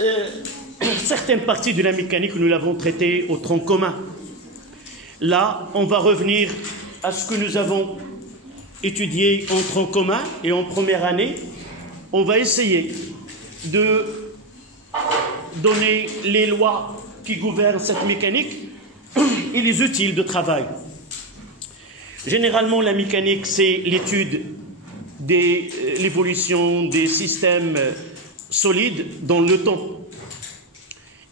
euh, certaines parties de la mécanique, nous l'avons traitée au tronc commun. Là, on va revenir à ce que nous avons étudié en tronc commun et en première année. On va essayer de donner les lois qui gouvernent cette mécanique et les outils de travail. Généralement, la mécanique, c'est l'étude de l'évolution des systèmes solides dans le temps.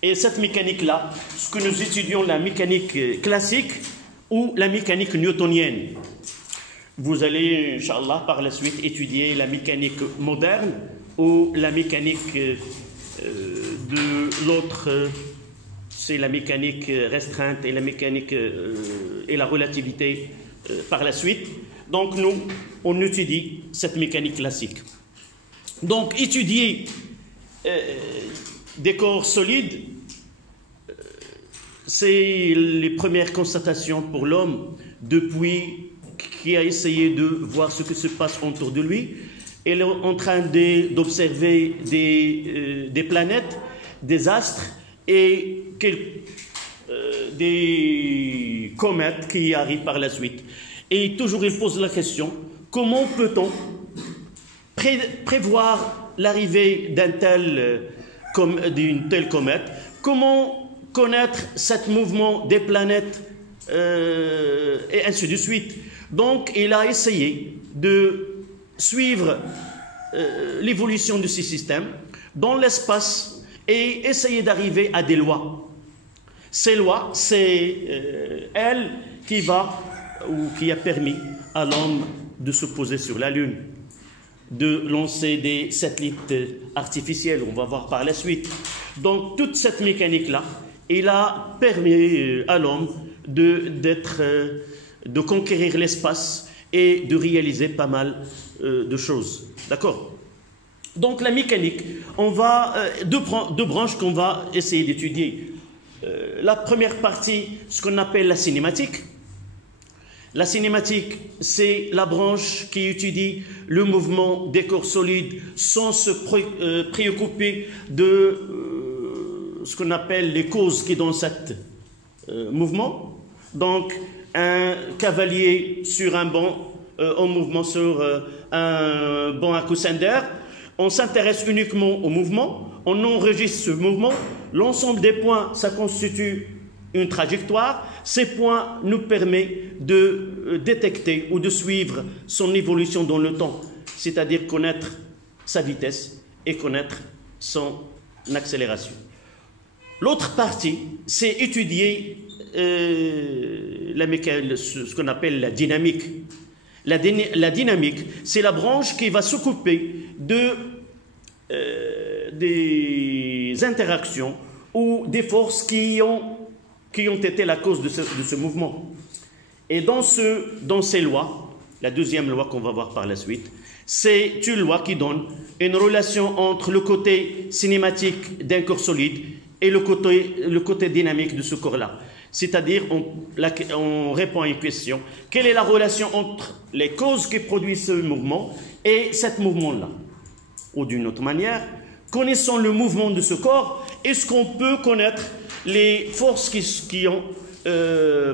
Et cette mécanique-là, ce que nous étudions, la mécanique classique ou la mécanique newtonienne. Vous allez, Inch'Allah, par la suite étudier la mécanique moderne ou la mécanique de l'autre, c'est la mécanique restreinte et la mécanique et la relativité par la suite. Donc nous, on étudie cette mécanique classique. Donc étudier des corps solides, c'est les premières constatations pour l'homme depuis qu'il a essayé de voir ce qui se passe autour de lui. Il est en train d'observer des planètes, des astres et des comètes qui arrivent par la suite. Et toujours il pose la question, comment peut-on prévoir l'arrivée d'une telle comète? Comment connaître ce mouvement des planètes et ainsi de suite? Donc il a essayé de suivre l'évolution de ces systèmes dans l'espace et essayer d'arriver à des lois. Ces lois, c'est elle qui a permis à l'homme de se poser sur la Lune, de lancer des satellites artificiels, on va voir par la suite. Donc toute cette mécanique-là, il a permis à l'homme de conquérir l'espace et de réaliser pas mal de choses. D'accord? Donc la mécanique, on va deux branches qu'on va essayer d'étudier. La première partie, ce qu'on appelle la cinématique. La cinématique, c'est la branche qui étudie le mouvement des corps solides sans se préoccuper de ce qu'on appelle les causes qui donnent cet mouvement. Donc, un cavalier sur un banc, en mouvement sur un banc à coussin d'air, on s'intéresse uniquement au mouvement, on enregistre ce mouvement, l'ensemble des points, ça constitue une trajectoire. Ces points nous permettent de détecter ou de suivre son évolution dans le temps, c'est-à-dire connaître sa vitesse et connaître son accélération. L'autre partie, c'est étudier ce qu'on appelle la dynamique. La dynamique, c'est la branche qui va s'occuper des interactions ou des forces qui ont été la cause de ce mouvement. Et dans ces lois, la deuxième loi qu'on va voir par la suite, c'est une loi qui donne une relation entre le côté cinématique d'un corps solide et le côté dynamique de ce corps-là. C'est-à-dire, on répond à une question. Quelle est la relation entre les causes qui produisent ce mouvement et ce mouvement-là? Ou d'une autre manière, connaissant le mouvement de ce corps, est-ce qu'on peut connaître les forces qui ont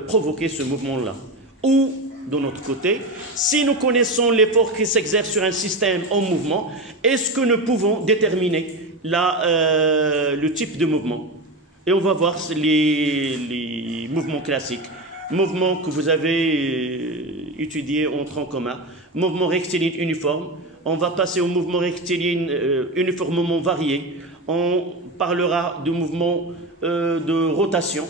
provoqué ce mouvement-là? Ou, de notre côté, si nous connaissons les forces qui s'exercent sur un système en mouvement, est-ce que nous pouvons déterminer le type de mouvement? Et on va voir les mouvements classiques. Mouvements que vous avez étudiés en tronc commun. Mouvement rectiligne uniforme. On va passer au mouvement rectiligne uniformément varié. On parlera du mouvement de rotation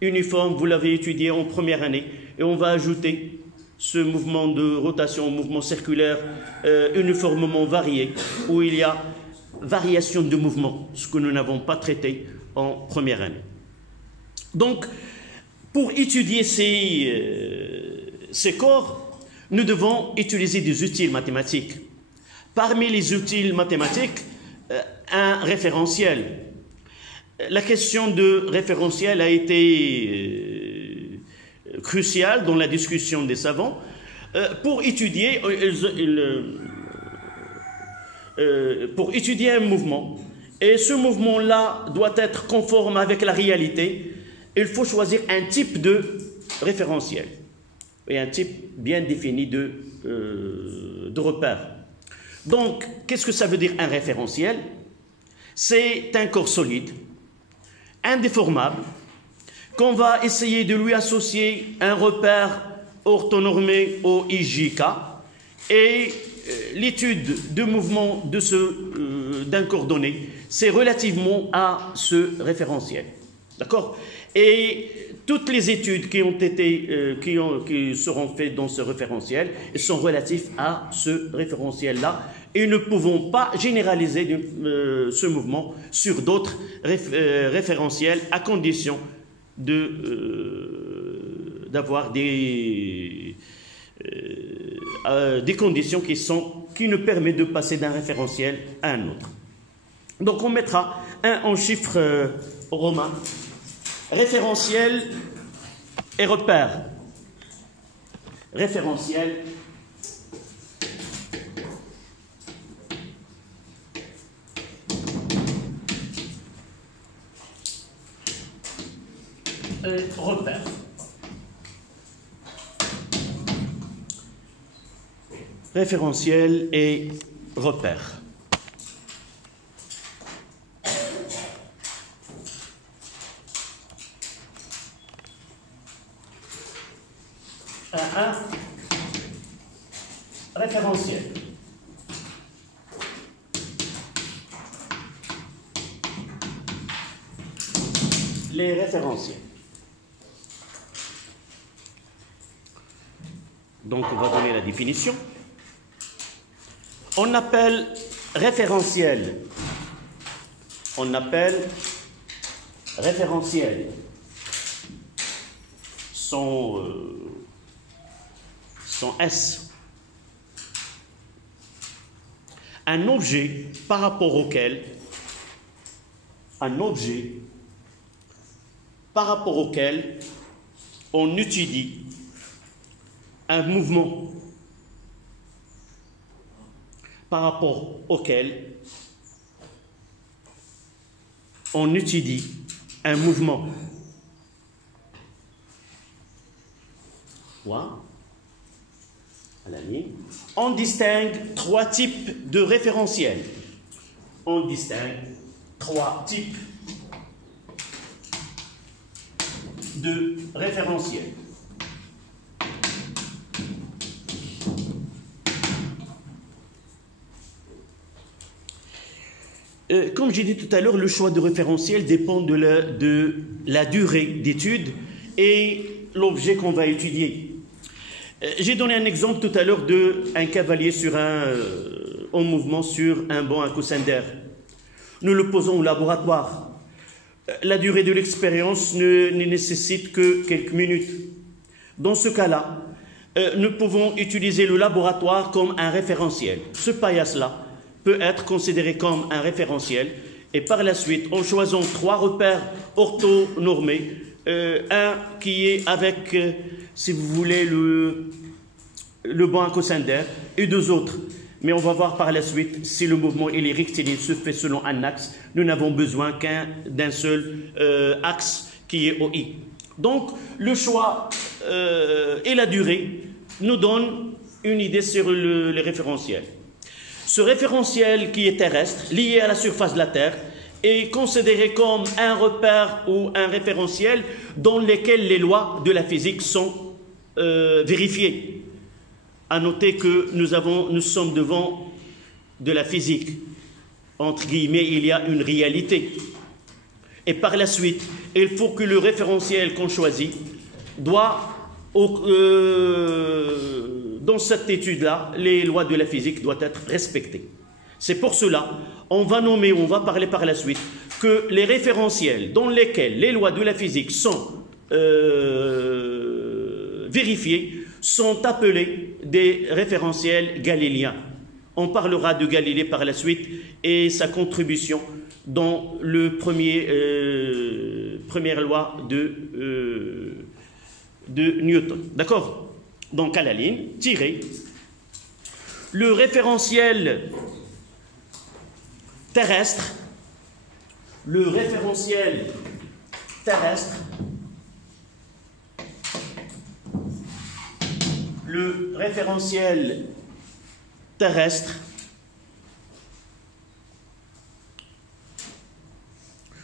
uniforme. Vous l'avez étudié en première année. Et on va ajouter ce mouvement de rotation au mouvement circulaire uniformément varié, où il y a variation de mouvement, ce que nous n'avons pas traité en première année. Donc, pour étudier ces corps, nous devons utiliser des outils mathématiques. Parmi les outils mathématiques, un référentiel. La question de référentiel a été cruciale dans la discussion des savants. Pour étudier un mouvement, et ce mouvement-là doit être conforme avec la réalité, il faut choisir un type de référentiel et un type bien défini de repère. Donc, qu'est-ce que ça veut dire un référentiel? C'est un corps solide, indéformable, qu'on va essayer de lui associer un repère orthonormé au IJK, et l'étude de mouvement d'un corps donné, c'est relativement à ce référentiel. D'accord? Et toutes les études qui seront faites dans ce référentiel sont relatives à ce référentiel-là, et ne pouvons pas généraliser ce mouvement sur d'autres référentiels, à condition d'avoir des conditions qui nous permettent de passer d'un référentiel à un autre. Donc on mettra un en chiffres romains, référentiel et repère. Référentiel et repère. Référentiel et repère. Un référentiel. Les référentiels. Donc, on va donner la définition. On appelle référentiel. Son S. Un objet par rapport auquel on étudie un mouvement, par rapport auquel on étudie un mouvement. Voilà. À la ligne. On distingue trois types de référentiels. On distingue trois types de référentiels. Comme j'ai dit tout à l'heure, le choix de référentiel dépend de la durée d'étude et l'objet qu'on va étudier. J'ai donné un exemple tout à l'heure d'un cavalier en mouvement sur un banc à coussin d'air. Nous le posons au laboratoire. La durée de l'expérience ne nécessite que quelques minutes. Dans ce cas-là, nous pouvons utiliser le laboratoire comme un référentiel. Ce paillasse-là peut être considéré comme un référentiel, et par la suite, en choisissant trois repères orthonormés, un qui est avec, si vous voulez, le banc à coussin d'air, et deux autres. Mais on va voir par la suite si le mouvement il est rectiligne, se fait selon un axe. Nous n'avons besoin d'un seul axe qui est OI. Donc, le choix et la durée nous donnent une idée sur le référentiel. Ce référentiel qui est terrestre, lié à la surface de la Terre, est considéré comme un repère ou un référentiel dans lequel les lois de la physique sont vérifiées. À noter que nous sommes devant de la physique. Entre guillemets, il y a une réalité. Et par la suite, il faut que le référentiel qu'on choisit doit, dans cette étude-là, les lois de la physique doivent être respectées. C'est pour cela, on va parler par la suite, que les référentiels dans lesquels les lois de la physique sont vérifiées sont appelés des référentiels galiléens. On parlera de Galilée par la suite et sa contribution dans première loi de Newton. D'accord? Donc à la ligne, tiré. Le référentiel terrestre le référentiel terrestre,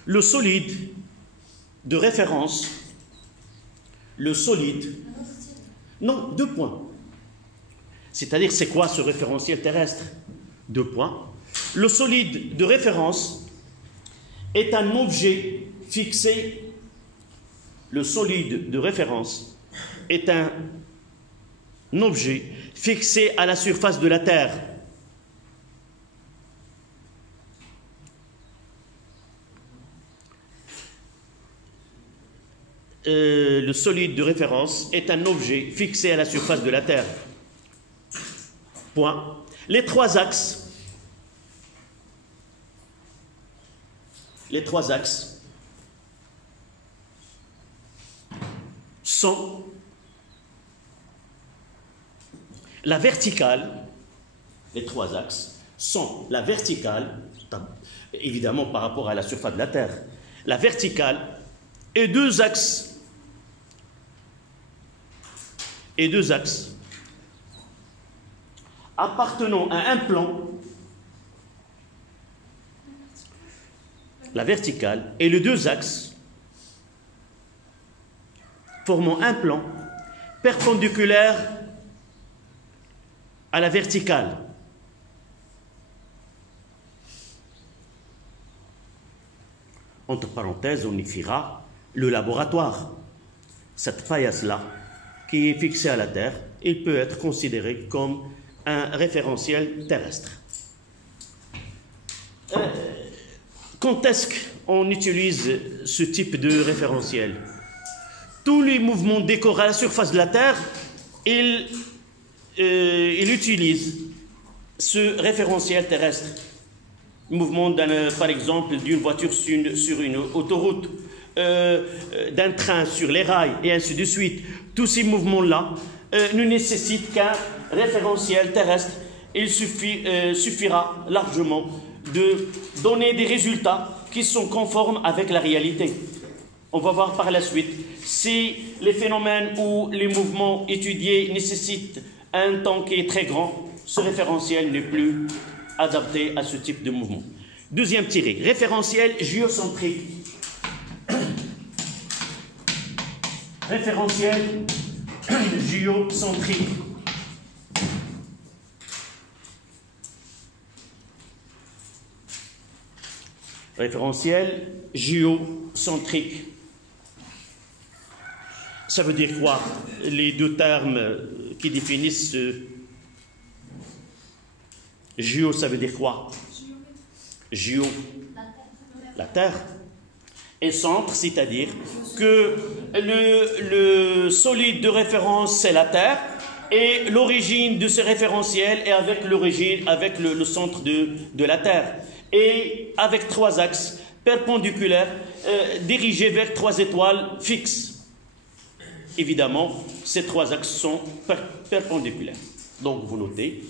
le solide de référence, non, 2 points. C'est-à-dire, c'est quoi ce référentiel terrestre? 2 points. Le solide de référence est un objet fixé. Le solide de référence est un objet fixé à la surface de la Terre. Le solide de référence est un objet fixé à la surface de la Terre. Point. Les trois axes sont la verticale. Les trois axes sont la verticale, évidemment par rapport à la surface de la Terre, la verticale et deux axes appartenant à un plan, la verticale, et les deux axes formant un plan perpendiculaire à la verticale. Entre parenthèses, on écrira le laboratoire. Cette paillasse-là, qui est fixée à la Terre, il peut être considéré comme un référentiel terrestre. Quand est-ce qu'on utilise ce type de référentiel? Tous les mouvements décorés à la surface de la Terre, il utilise ce référentiel terrestre. Le mouvement, par exemple, d'une voiture sur une autoroute, d'un train sur les rails, et ainsi de suite. Tous ces mouvements-là ne nécessitent qu'un référentiel terrestre. Il suffira largement de donner des résultats qui sont conformes avec la réalité. On va voir par la suite si les phénomènes ou les mouvements étudiés nécessitent un temps qui est très grand, ce référentiel n'est plus adapté à ce type de mouvement. Deuxième tiré, référentiel géocentrique. Référentiel géocentrique. Référentiel géocentrique. Ça veut dire quoi? Les deux termes qui définissent géo, ça veut dire quoi? Géo, la Terre. Et centre, c'est-à-dire que le solide de référence, c'est la Terre, et l'origine de ce référentiel est avec l'origine, avec le centre de la Terre, et avec trois axes perpendiculaires dirigés vers trois étoiles fixes. Évidemment, ces trois axes sont perpendiculaires. Donc, vous notez.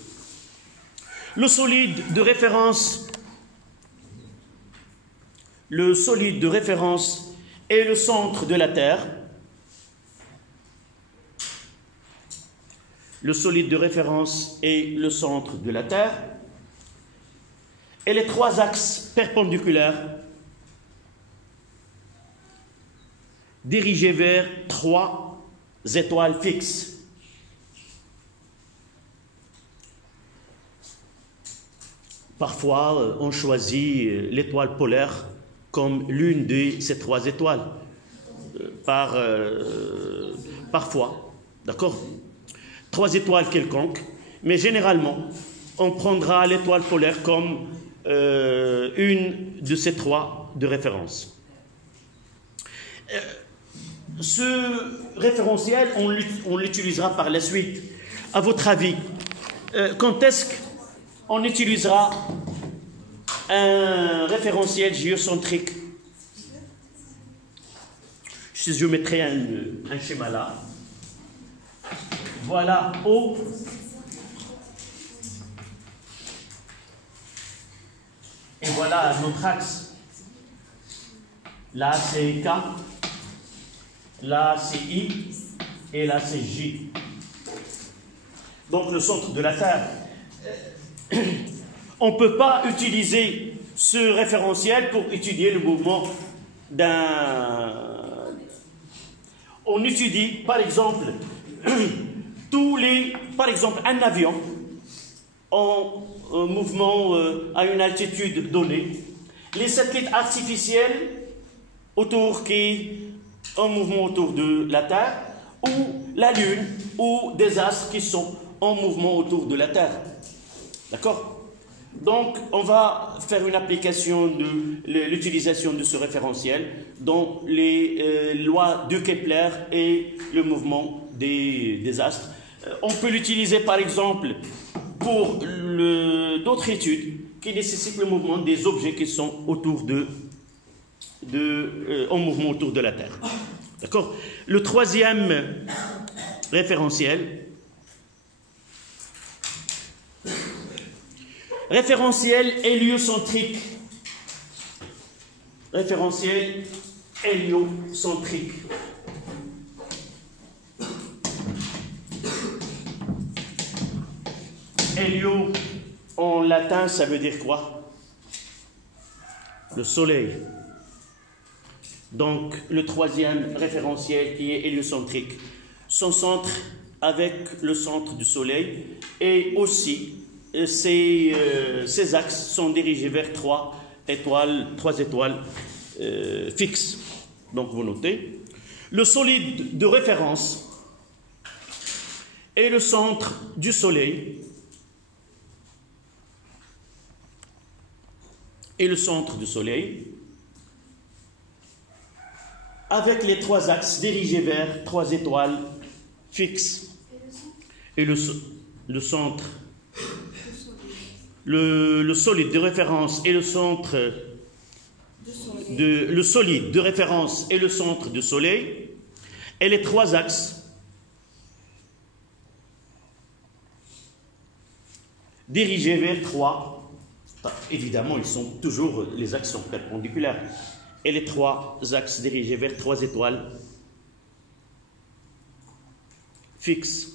Le solide de référence est le centre de la Terre. Le solide de référence est le centre de la Terre. Et les trois axes perpendiculaires dirigés vers trois étoiles fixes. Parfois, on choisit l'étoile polaire comme l'une de ces trois étoiles. Parfois, d'accord? Trois étoiles quelconques, mais généralement, on prendra l'étoile polaire comme une de ces trois de référence. Ce référentiel, on l'utilisera par la suite. À votre avis, quand est-ce qu'on utilisera un référentiel géocentrique? Je mettrai un schéma là. Voilà O. Et voilà notre axe. là c'est K, là c'est I, et là c'est J. Donc le centre de la Terre. On ne peut pas utiliser ce référentiel pour étudier le mouvement d'un... On étudie, par exemple, par exemple, un avion en mouvement à une altitude donnée, les satellites artificiels en mouvement autour de la Terre, ou la Lune, ou des astres qui sont en mouvement autour de la Terre. D'accord? Donc, on va faire une application de l'utilisation de ce référentiel dans les lois de Kepler et le mouvement des astres. On peut l'utiliser, par exemple, pour d'autres études qui nécessitent le mouvement des objets qui sont en mouvement autour de la Terre. D'accord? Le troisième référentiel, référentiel héliocentrique. Référentiel héliocentrique. Hélio, en latin, ça veut dire quoi? Le soleil. Donc, le troisième référentiel qui est héliocentrique. Son centre avec le centre du soleil, et aussi ces axes sont dirigés vers trois étoiles fixes. Donc, vous notez. Le solide de référence est le centre du soleil. Et le centre du soleil, avec les trois axes dirigés vers trois étoiles fixes. Et le centre, le solide de référence et le centre le solide de référence et le centre du soleil, et les trois axes dirigés vers trois. Évidemment, les axes sont perpendiculaires. Et les trois axes dirigés vers trois étoiles fixes.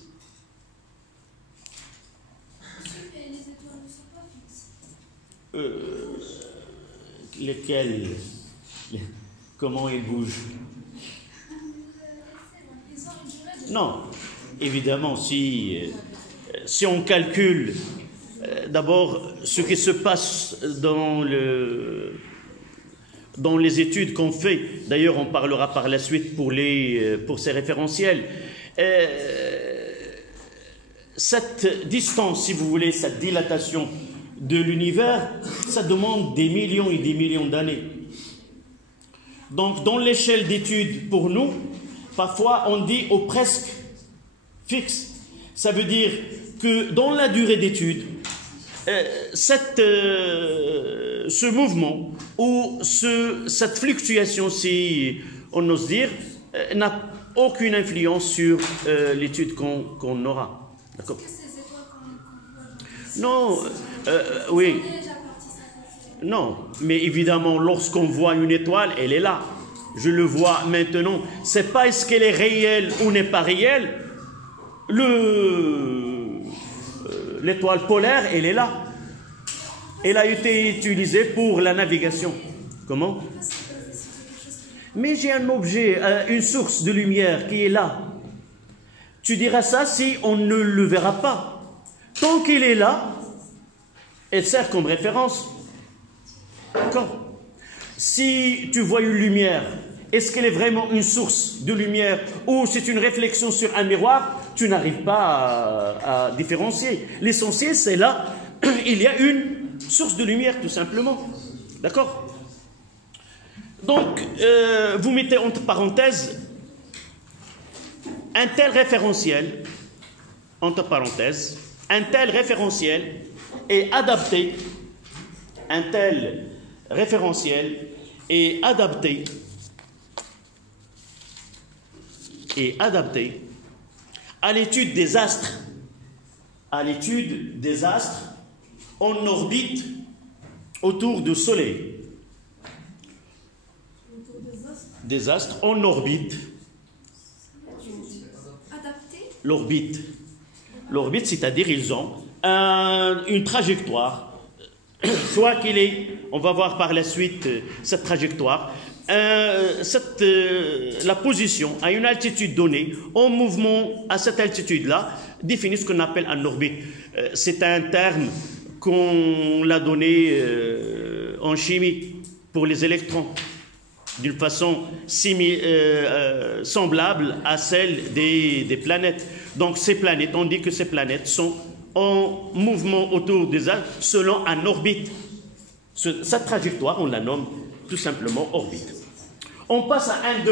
Et les étoiles ne sont pas fixes. Lesquelles? Comment ils bougent? Non, évidemment, si on calcule d'abord ce qui se passe dans les études qu'on fait, d'ailleurs on parlera par la suite pour ces référentiels, cette distance, si vous voulez, cette dilatation de l'univers, ça demande des millions et des millions d'années. Donc dans l'échelle d'études pour nous, parfois on dit au presque fixe. Ça veut dire que dans la durée d'études, ce mouvement ou cette fluctuation, si on ose dire, n'a aucune influence sur l'étude qu'on aura. D'accord? Non, oui. Non, mais évidemment, lorsqu'on voit une étoile, elle est là. Je le vois maintenant. C'est pas est-ce qu'elle est réelle ou n'est pas réelle. L'étoile polaire, elle est là. Elle a été utilisée pour la navigation. Comment? Mais j'ai un objet, une source de lumière qui est là. Tu diras ça si on ne le verra pas. Tant qu'il est là, elle sert comme référence. D'accord? Si tu vois une lumière, est-ce qu'elle est vraiment une source de lumière ou c'est une réflexion sur un miroir? Tu n'arrives pas à différencier. L'essentiel, c'est là, il y a une source de lumière, tout simplement. D'accord? Donc, vous mettez entre parenthèses un tel référentiel, entre parenthèses, un tel référentiel est adapté, un tel référentiel est adapté à l'étude des astres, en orbite autour du Soleil. des astres en orbite. L'orbite. L'orbite, c'est-à-dire ils ont une trajectoire, soit qu'il est, on va voir par la suite cette trajectoire, la position à une altitude donnée, en mouvement à cette altitude-là, définit ce qu'on appelle un orbite. C'est un terme qu'on l'a donné en chimie pour les électrons, d'une façon semblable à celle des planètes. Donc ces planètes, on dit que ces planètes sont en mouvement autour des astres selon un orbite. Cette trajectoire, on la nomme tout simplement orbite. On passe à 1-2.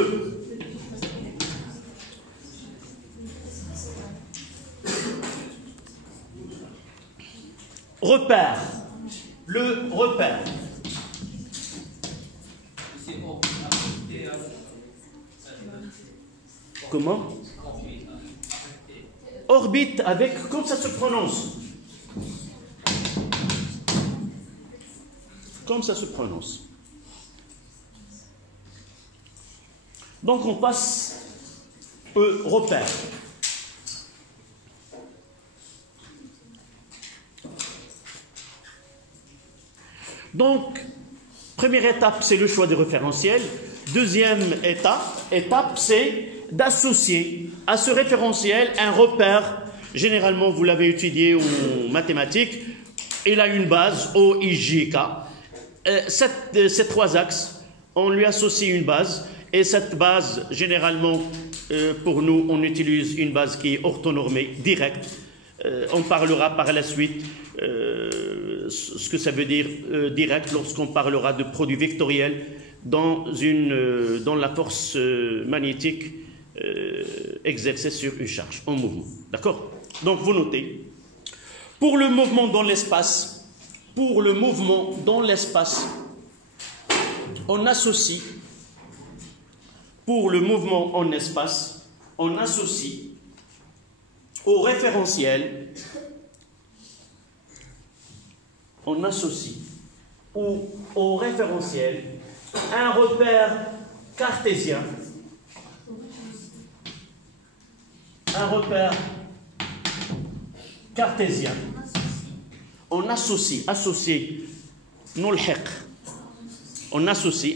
Repère. Le repère. Comment? Orbite avec, comme ça se prononce. Comme ça se prononce. Donc on passe au repère. Donc, première étape, c'est le choix des référentiels. Deuxième étape, c'est d'associer à ce référentiel un repère. Généralement, vous l'avez étudié en mathématiques, il a une base, O, I, J, K. Ces trois axes, on lui associe une base, et cette base, généralement, pour nous, on utilise une base qui est orthonormée, directe. On parlera par la suite ce que ça veut dire direct lorsqu'on parlera de produit vectoriel dans la force magnétique exercée sur une charge en mouvement. D'accord? Donc vous notez, pour le mouvement dans l'espace, on associe, pour le mouvement en espace, on associe au référentiel, un repère cartésien, on associe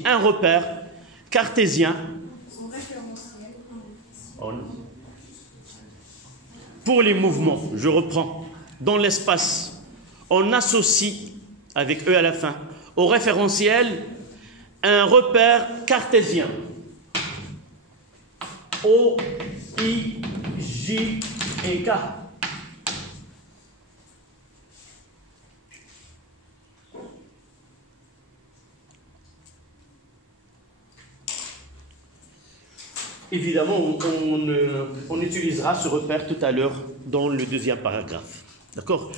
un repère cartésien pour les mouvements, je reprends, dans l'espace, on associe, avec E à la fin, au référentiel, un repère cartésien. O, I, J et K. Évidemment, on utilisera ce repère tout à l'heure dans le deuxième paragraphe. D'accord?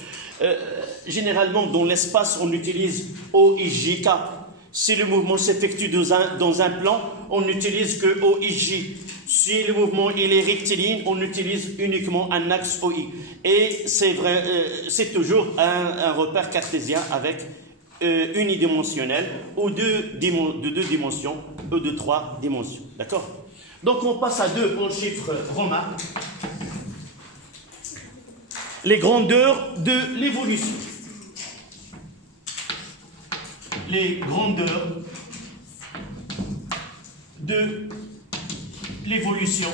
Généralement, dans l'espace, on utilise OIJK. Si le mouvement s'effectue dans un plan, on n'utilise que OIJ. Si le mouvement il est rectiligne, on utilise uniquement un axe OI. Et c'est vrai, c'est toujours un repère cartésien avec unidimensionnel ou de deux dimensions ou de trois dimensions. D'accord? Donc on passe à 2 en chiffres romains. Les grandeurs de l'évolution. Les grandeurs de l'évolution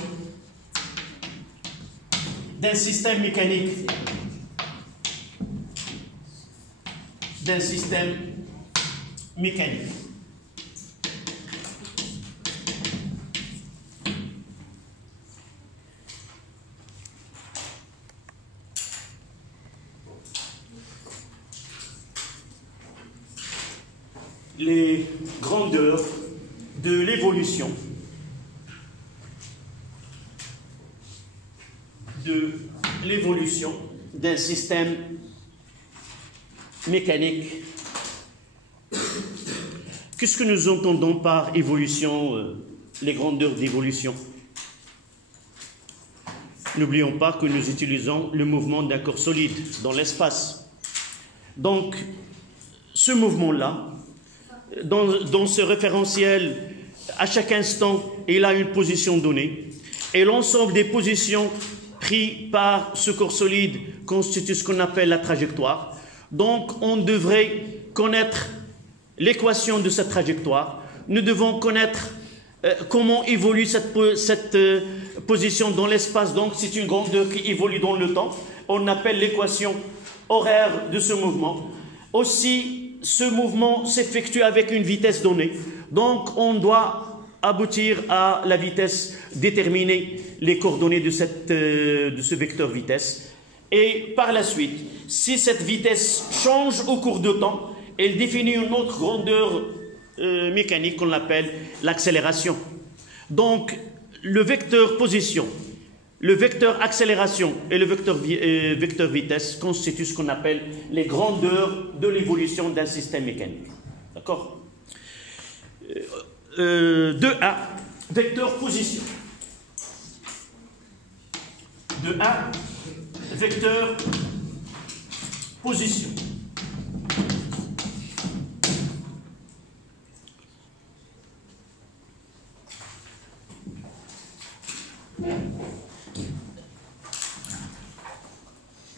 d'un système mécanique. Les grandeurs de l'évolution d'un système mécanique. Qu'est-ce que nous entendons par évolution, les grandeurs d'évolution? N'oublions pas que nous utilisons le mouvement d'un corps solide dans l'espace. Donc, ce mouvement-là, dans ce référentiel à chaque instant, il a une position donnée. Et l'ensemble des positions prises par ce corps solide constitue ce qu'on appelle la trajectoire. Donc, on devrait connaître l'équation de cette trajectoire. Nous devons connaître comment évolue cette position dans l'espace. Donc, c'est une grandeur qui évolue dans le temps. On appelle l'équation horaire de ce mouvement. Aussi, ce mouvement s'effectue avec une vitesse donnée. Donc, on doit aboutir à la vitesse, déterminer les coordonnées de ce vecteur vitesse. Et par la suite, si cette vitesse change au cours de temps, elle définit une autre grandeur mécanique qu'on appelle l'accélération. Donc, le vecteur position, le vecteur accélération et le vecteur vitesse constituent ce qu'on appelle les grandeurs de l'évolution d'un système mécanique. D'accord? 2A, vecteur position. 2A, vecteur position.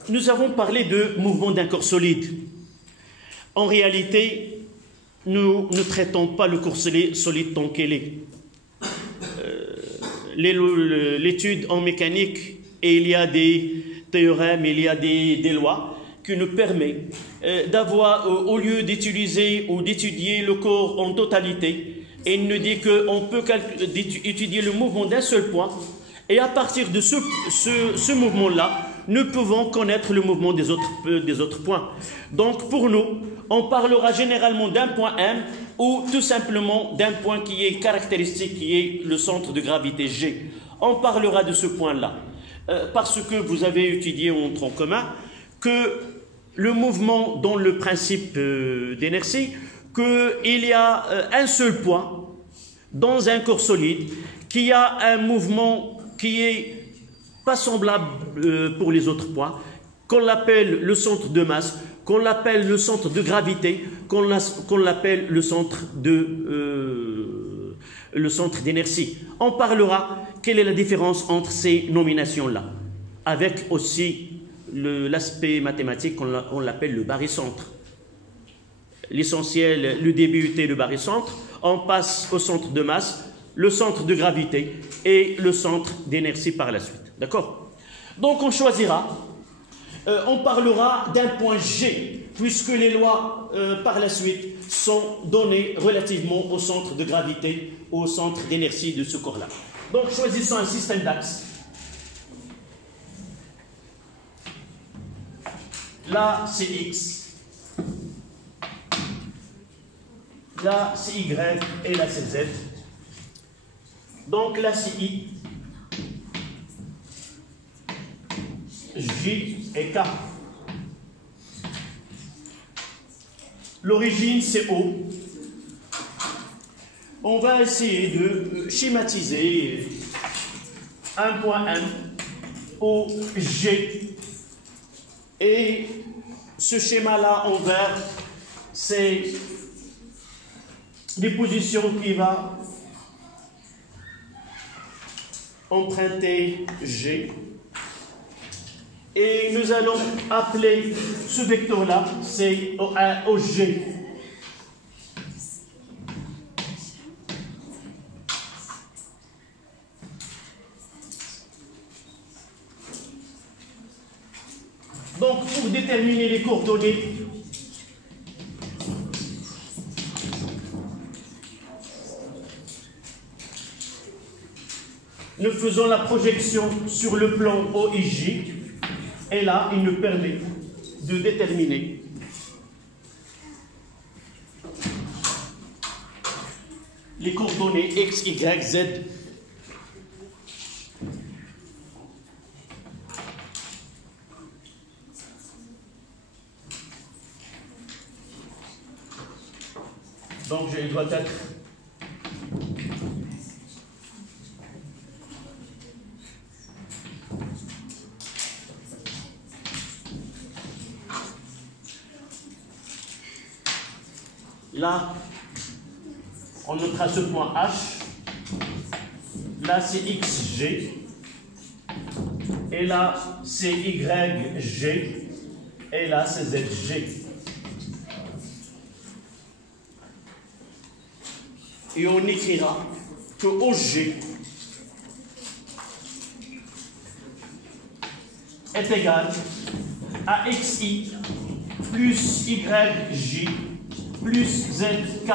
Nous avons parlé de mouvement d'un corps solide. En réalité, nous ne traitons pas le corps solide tant qu'elle est. L'étude en mécanique, et il y a des théorèmes, il y a des lois qui nous permettent d'avoir, au lieu d'utiliser ou d'étudier le corps en totalité, il nous dit qu'on peut étudier le mouvement d'un seul point, et à partir de ce mouvement-là, nous pouvons connaître le mouvement des autres points. Donc pour nous, on parlera généralement d'un point M ou tout simplement d'un point qui est caractéristique, qui est le centre de gravité G. On parlera de ce point-là parce que vous avez étudié en tronc commun que le mouvement dans le principe d'inertie, qu'il y a un seul point dans un corps solide qui a un mouvement qui est pas semblable pour les autres points, qu'on l'appelle le centre de masse, qu'on l'appelle le centre de gravité, qu'on l'appelle le centre d'inertie. On parlera quelle est la différence entre ces nominations-là, avec aussi l'aspect mathématique qu'on l'appelle le barycentre. L'essentiel, le début est le barycentre, on passe au centre de masse, le centre de gravité et le centre d'inertie par la suite. D'accord? Donc on choisira, on parlera d'un point G, puisque les lois par la suite sont données relativement au centre de gravité, au centre d'inertie de ce corps-là. Donc choisissons un système d'axes. Là c'est X, là c'est Y et là c'est Z. Donc là c'est I, J et K. L'origine, c'est O. On va essayer de schématiser un point M, O, G. Et ce schéma-là en vert, c'est les positions qui va emprunter G. Et nous allons appeler ce vecteur-là, c'est OG. Donc, pour déterminer les coordonnées, nous faisons la projection sur le plan OIJ. Et là, il nous permet de déterminer les coordonnées X, Y, Z. Donc, il doit être là, on notera ce point H. là c'est XG, et là c'est YG, et là c'est ZG. Et on écrira que OG est égal à XI plus YJ plus ZK.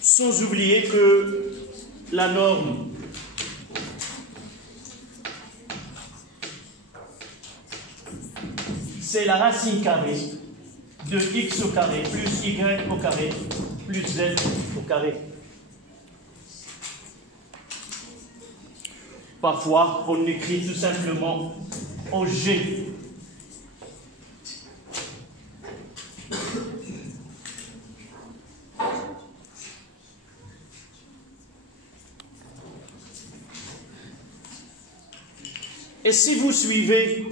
Sans oublier que la norme c'est la racine carrée de x au carré plus y au carré plus z au carré. Parfois, on écrit tout simplement OG. Et si vous suivez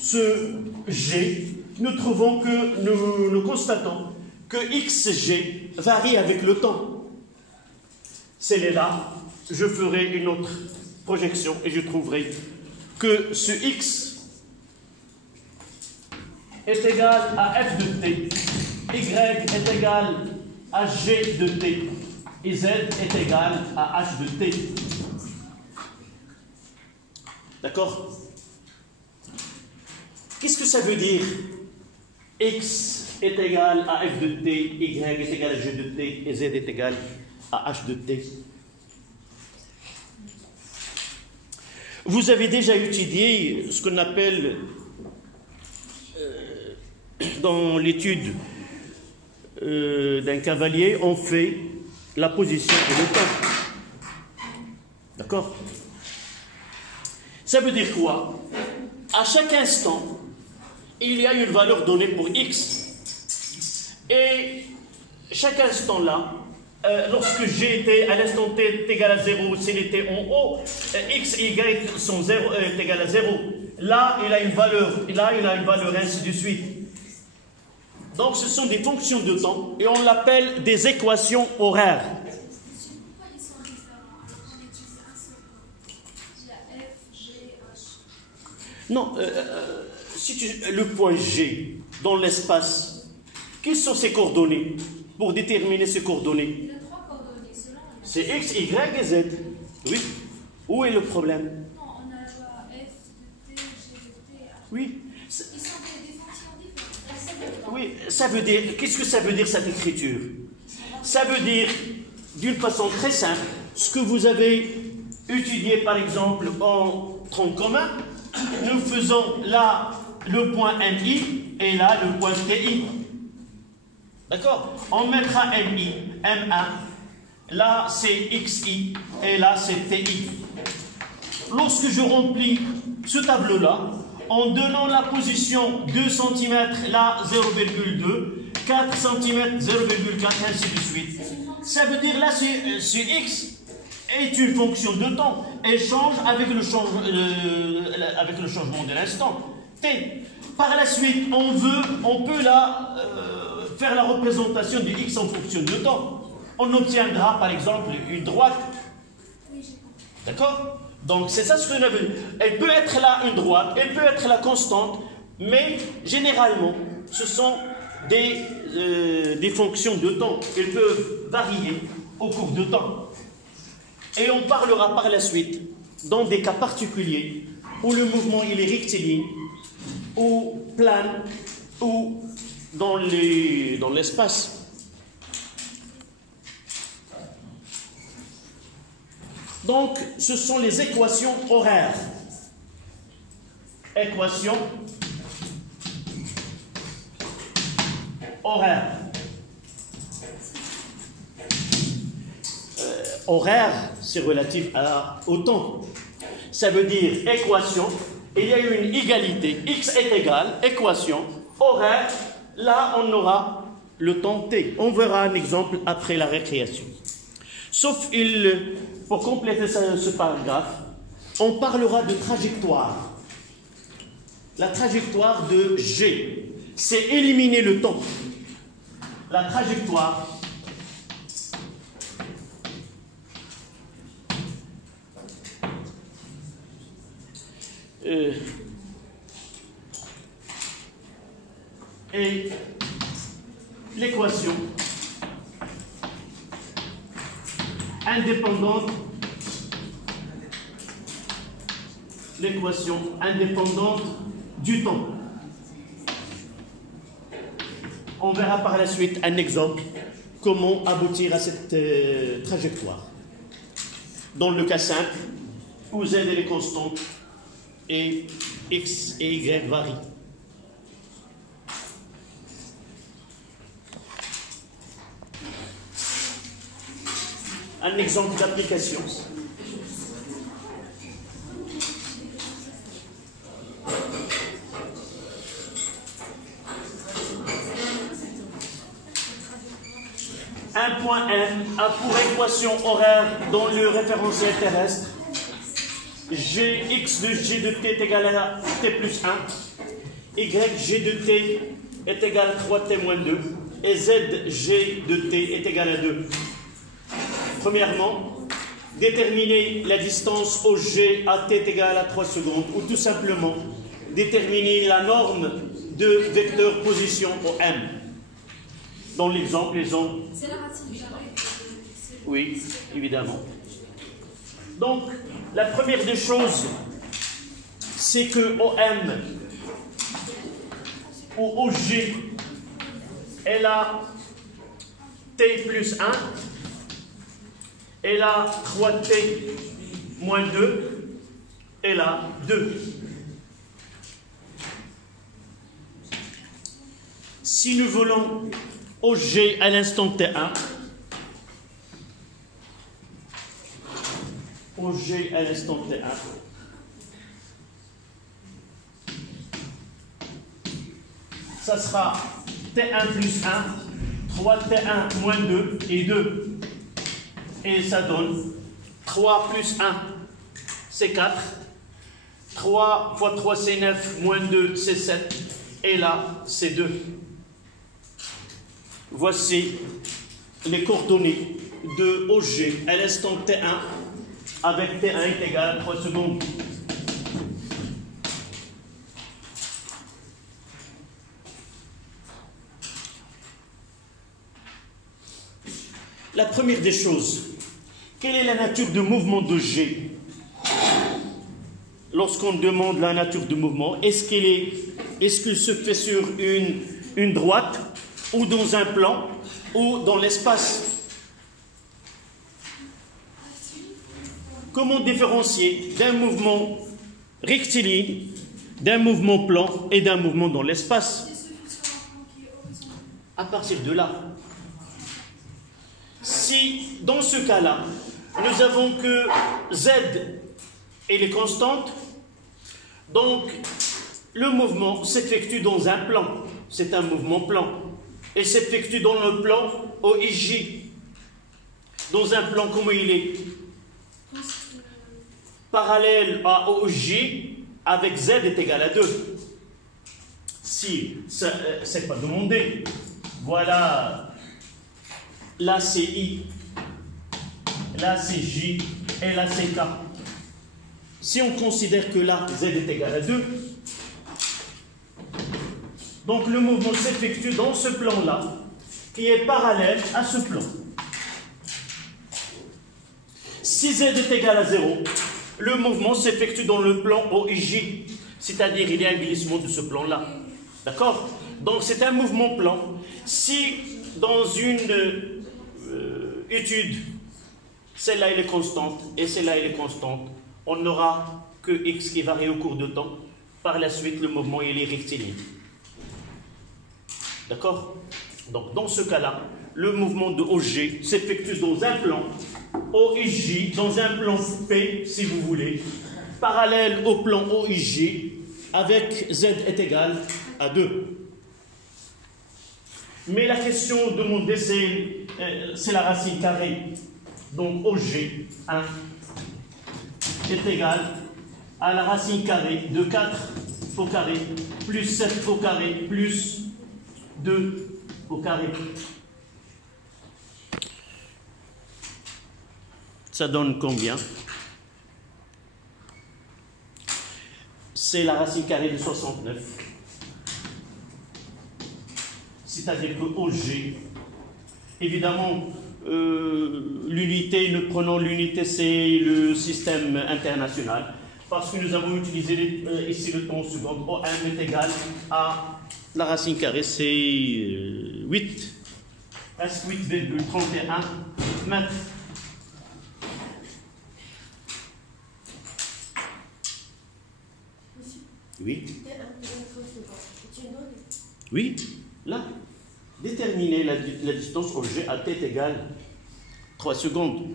ce G, nous trouvons que nous constatons que XG varie avec le temps. C'est là, je ferai une autre projection et je trouverai que ce X est égal à F de T, Y est égal à G de T et Z est égal à H de T. D'accord? Qu'est-ce que ça veut dire? X est égal à F de T, Y est égal à G de T et Z est égal à H de T. Vous avez déjà étudié ce qu'on appelle dans l'étude d'un cavalier, on fait la position et le temps. D'accord? Ça veut dire quoi? À chaque instant, il y a une valeur donnée pour x. Et chaque instant là, lorsque g était à l'instant t est égal à 0, s'il était en haut, x et y sont 0, est égal à 0. Là, il a une valeur, là, il a une valeur, ainsi de suite. Donc, ce sont des fonctions de temps et on l'appelle des équations horaires. Pourquoi ils sont différents alors qu'on utilise un seul point? Il y a F, G, H. Non, le point G dans l'espace, quelles sont ses coordonnées? Pour déterminer ses coordonnées, Il y a trois coordonnées selon. c'est X, Y et Z. Oui. Où est le problème? Non, on a F de T, G de T, H. Oui. Ils sont des fonctions différentes. La seule de temps. Oui, ça veut dire, qu'est-ce que ça veut dire cette écriture? Ça veut dire, d'une façon très simple, ce que vous avez étudié par exemple en tronc commun, nous faisons là le point MI et là le point TI. D'accord? On mettra MI, M1, là c'est XI et là c'est TI. Lorsque je remplis ce tableau-là, en donnant la position 2 cm, là 0,2, 4 cm, 0,4, ainsi de suite. Ça veut dire là, ce X est une fonction de temps. Elle change avec le changement de l'instant. T. Par la suite, on peut là faire la représentation de X en fonction de temps. On obtiendra par exemple une droite. D'accord? Donc c'est ça ce que nous avons. Elle peut être là une droite, elle peut être la constante, mais généralement ce sont des fonctions de temps. Elles peuvent varier au cours de temps. Et on parlera par la suite dans des cas particuliers où le mouvement il est rectiligne, ou plane, ou dans l'espace. Donc, ce sont les équations horaires. Équations horaires. Horaire, c'est relatif au temps. Ça veut dire équation, il y a une égalité, x est égal, équation, horaire, là on aura le temps t. On verra un exemple après la récréation. Sauf, pour compléter ce paragraphe, on parlera de trajectoire. La trajectoire de G, c'est éliminer le temps. La trajectoire et l'équation indépendante du temps. On verra par la suite un exemple comment aboutir à cette trajectoire. Dans le cas simple, où z elle est constante et x et y varient. Un exemple d'application. Un point M a pour équation horaire dans le référentiel terrestre Gx de G de t est égal à t plus 1, YG de t est égal à 3t moins 2 et ZG de t est égal à 2. Premièrement, déterminer la distance au G à t est égal à 3 secondes ou tout simplement déterminer la norme de vecteur position au M. Dans l'exemple, les gens... C'est la racine carrée. Oui, évidemment. Donc, la première des choses, c'est que OM ou OG, elle a T plus 1, elle a 3T moins 2, elle a 2. Si nous voulons OG à l'instant T1, OG à l'instant T1, ça sera T1 plus 1, 3T1 moins 2 et 2. Et ça donne 3 plus 1, c'est 4. 3 fois 3, c'est 9, moins 2, c'est 7. Et là, c'est 2. Voici les coordonnées de OG à l'instant T1 avec T1 est égal à 3 secondes. La première des choses, quelle est la nature de mouvement de G? Lorsqu'on demande la nature de mouvement, est-ce qu'il se fait sur une droite ou dans un plan ou dans l'espace? Comment différencier d'un mouvement rectiligne, d'un mouvement plan et d'un mouvement dans l'espace? À partir de là, si dans ce cas-là, nous avons que Z elle est constante, donc le mouvement s'effectue dans un plan. C'est un mouvement plan. Et s'effectue dans le plan OIJ. Dans un plan, comment il est? Parallèle à OJ avec Z est égal à 2. Si, c'est pas demandé. Voilà, là c'est I, là c'est J et là c'est K. Si on considère que là Z est égal à 2, donc le mouvement s'effectue dans ce plan-là, qui est parallèle à ce plan. Si Z est égal à 0, le mouvement s'effectue dans le plan OIJ, c'est-à-dire il y a un glissement de ce plan-là. D'accord? Donc c'est un mouvement plan. Si dans une étude, celle-là elle est constante et celle-là elle est constante, on n'aura que X qui varie au cours de temps. Par la suite, le mouvement il est rectiligne. D'accord? Donc dans ce cas-là, le mouvement de OG s'effectue dans un plan OIJ, dans un plan P, si vous voulez, parallèle au plan OIJ, avec Z est égal à 2. Mais la question demandée, c'est la racine carrée. Donc OG, 1, est égal à la racine carrée de 4 au carré, plus 7 au carré, plus 2 au carré. Ça donne combien? c'est la racine carrée de 69. C'est-à-dire que OG, évidemment, l'unité, nous prenons l'unité, c'est le système international, parce que nous avons utilisé ici le temps second. OM est égal à la racine carrée, c'est 8, presque 8,31 mètres. Oui. Oui, là, déterminer la distance objet à t égale 3 secondes.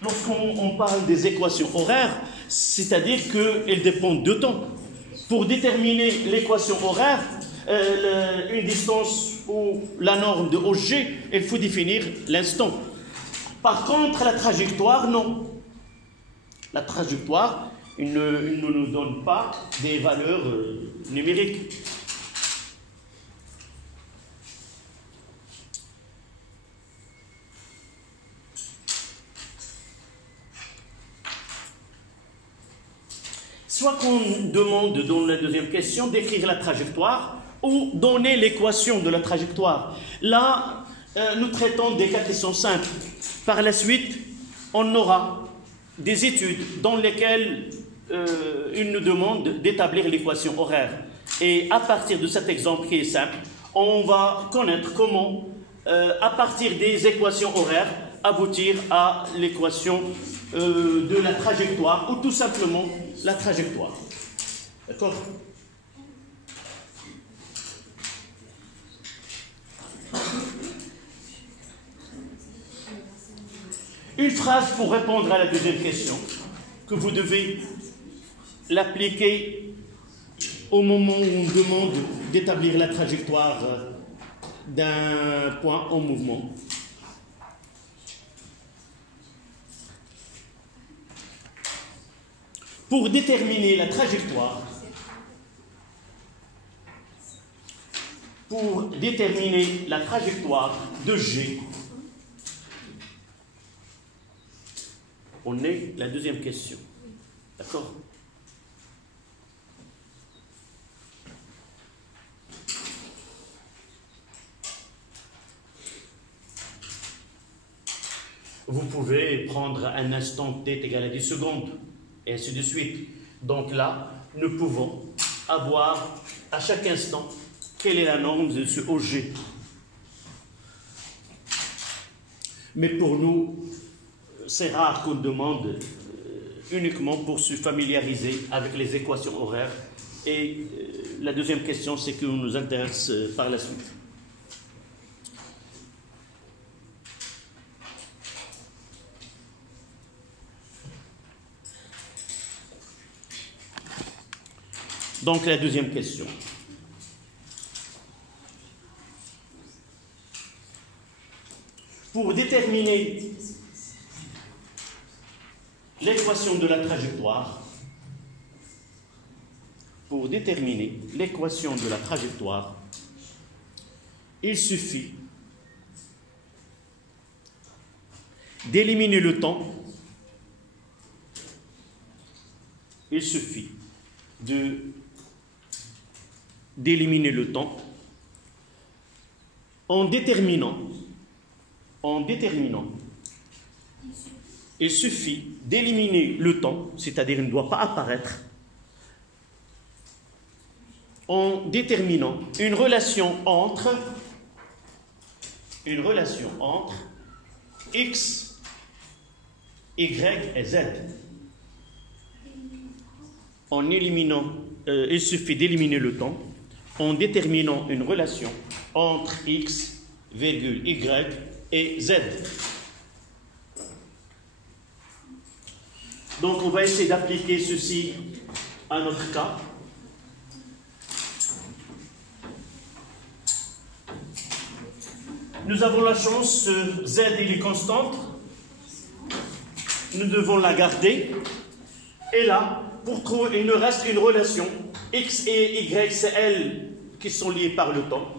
Lorsqu'on parle des équations horaires, c'est-à-dire qu'elles dépendent de temps. Pour déterminer l'équation horaire, une distance ou la norme de OG, il faut définir l'instant. Par contre, la trajectoire, non. La trajectoire, il ne nous donne pas des valeurs numériques. Soit qu'on demande dans la deuxième question d'écrire la trajectoire ou donner l'équation de la trajectoire. Là, nous traitons des cas qui sont simples. Par la suite, on aura des études dans lesquelles il nous demande d'établir l'équation horaire. Et à partir de cet exemple qui est simple, on va connaître comment, à partir des équations horaires, aboutir à l'équation de la trajectoire, ou tout simplement la trajectoire. D'accord? Une phrase pour répondre à la deuxième question, que vous devez l'appliquer au moment où on demande d'établir la trajectoire d'un point en mouvement. Pour déterminer la trajectoire, de G, on est la deuxième question. D'accord? Vous pouvez prendre un instant t égal à 10 secondes, et ainsi de suite. Donc là, nous pouvons avoir à chaque instant quelle est la norme de ce OG. Mais pour nous, c'est rare qu'on demande uniquement pour se familiariser avec les équations horaires. Et la deuxième question, c'est que nous intéresse par la suite. Donc la deuxième question. Pour déterminer l'équation de la trajectoire, il suffit d'éliminer le temps. En déterminant, il suffit d'éliminer le temps, c'est-à-dire il ne doit pas apparaître, en déterminant une relation entre x, y et z. En éliminant, il suffit d'éliminer le temps en déterminant une relation entre x, y et z. Donc on va essayer d'appliquer ceci à notre cas. Nous avons la chance, z il est constante, nous devons la garder, et là, pour trouver, il nous reste une relation, x et y, c'est elles qui sont liées par le temps.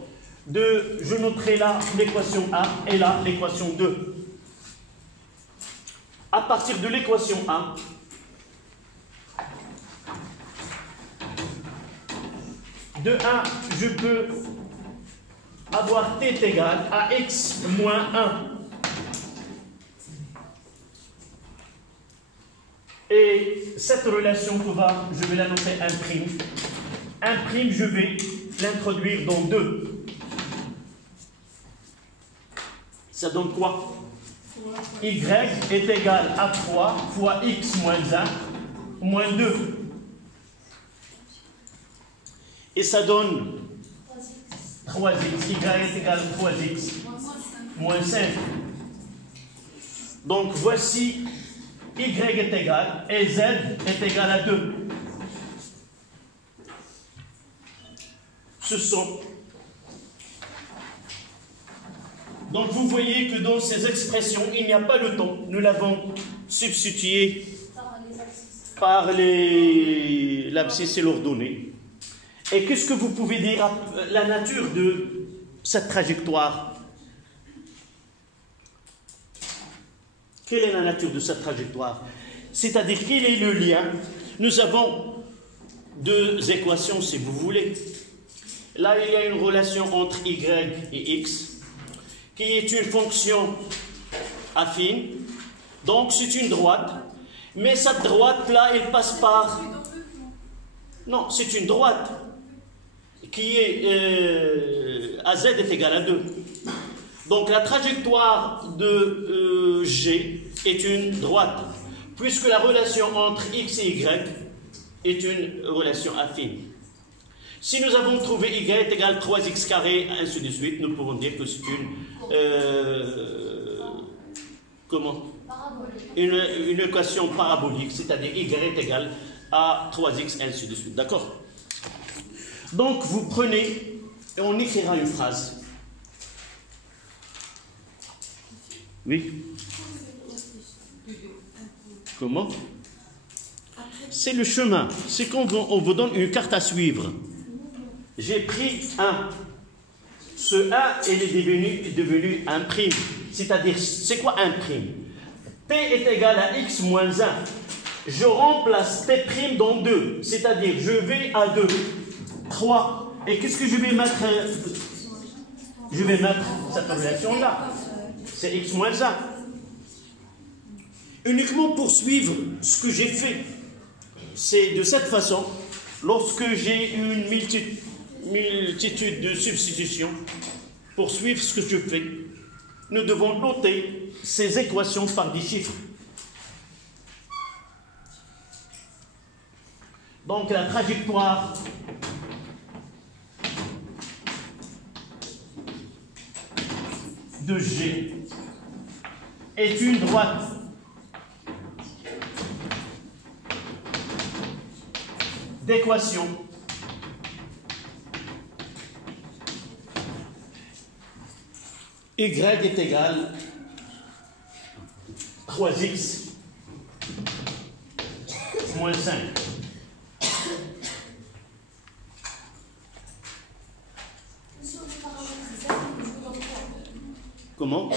Je noterai là l'équation 1 et là l'équation 2. À partir de l'équation 1, De 1, je peux avoir t est égal à x moins 1. Et cette relation je vais la noter 1'. 1', je vais l'introduire dans 2. Ça donne quoi? Y est égal à 3 fois x moins 1 moins 2. Et ça donne 3x. Y est égal à 3x moins 5. Donc voici y est égal et z est égal à 2. Ce sont. Donc vous voyez que dans ces expressions, il n'y a pas le temps. Nous l'avons substitué par l'abscisse et l'ordonnée. Et qu'est-ce que vous pouvez dire à la nature de cette trajectoire? Quelle est la nature de cette trajectoire? C'est-à-dire, quel est le lien? Nous avons deux équations, si vous voulez. Là, il y a une relation entre y et x, qui est une fonction affine. Donc, c'est une droite. Mais cette droite-là, elle passe par... Non, c'est une droite qui est AZ est égal à 2. Donc la trajectoire de G est une droite, puisque la relation entre X et Y est une relation affine. Si nous avons trouvé Y est égal à 3x carré, ainsi de suite, nous pouvons dire que c'est une équation parabolique, c'est-à-dire Y est égal à 3x, ainsi de suite. D'accord? Donc, vous prenez, et on écrira une phrase. Oui? Comment? C'est le chemin. C'est qu'on vous donne une carte à suivre. J'ai pris 1. Ce 1, il est devenu 1'. C'est-à-dire, c'est quoi 1'? P est égal à x moins 1. Je remplace P' dans 2, c'est-à-dire je vais à 2, 3. Et qu'est-ce que je vais mettre? Je vais mettre cette relation-là. C'est x moins 1. Uniquement pour suivre ce que j'ai fait. C'est de cette façon, lorsque j'ai une multitude de substitutions, pour suivre ce que je fais, nous devons noter ces équations par des chiffres. Donc la trajectoire de G est une droite d'équation Y est égal à 3x moins 5. Comment?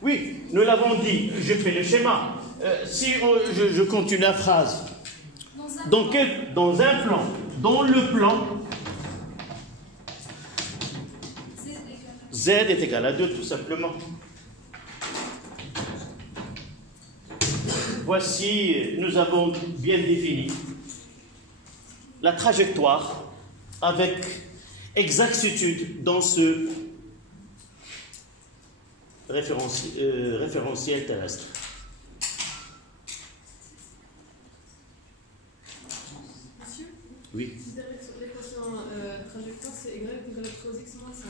Oui, nous l'avons dit, je fais le schéma. Si je continue la phrase, dans un plan, dans le plan, Z est égal à 2, tout simplement. Voici, nous avons bien défini la trajectoire avec exactitude dans ce référentiel terrestre. Monsieur? Oui. L'équation trajectoire, c'est y égale à 3x moins 5.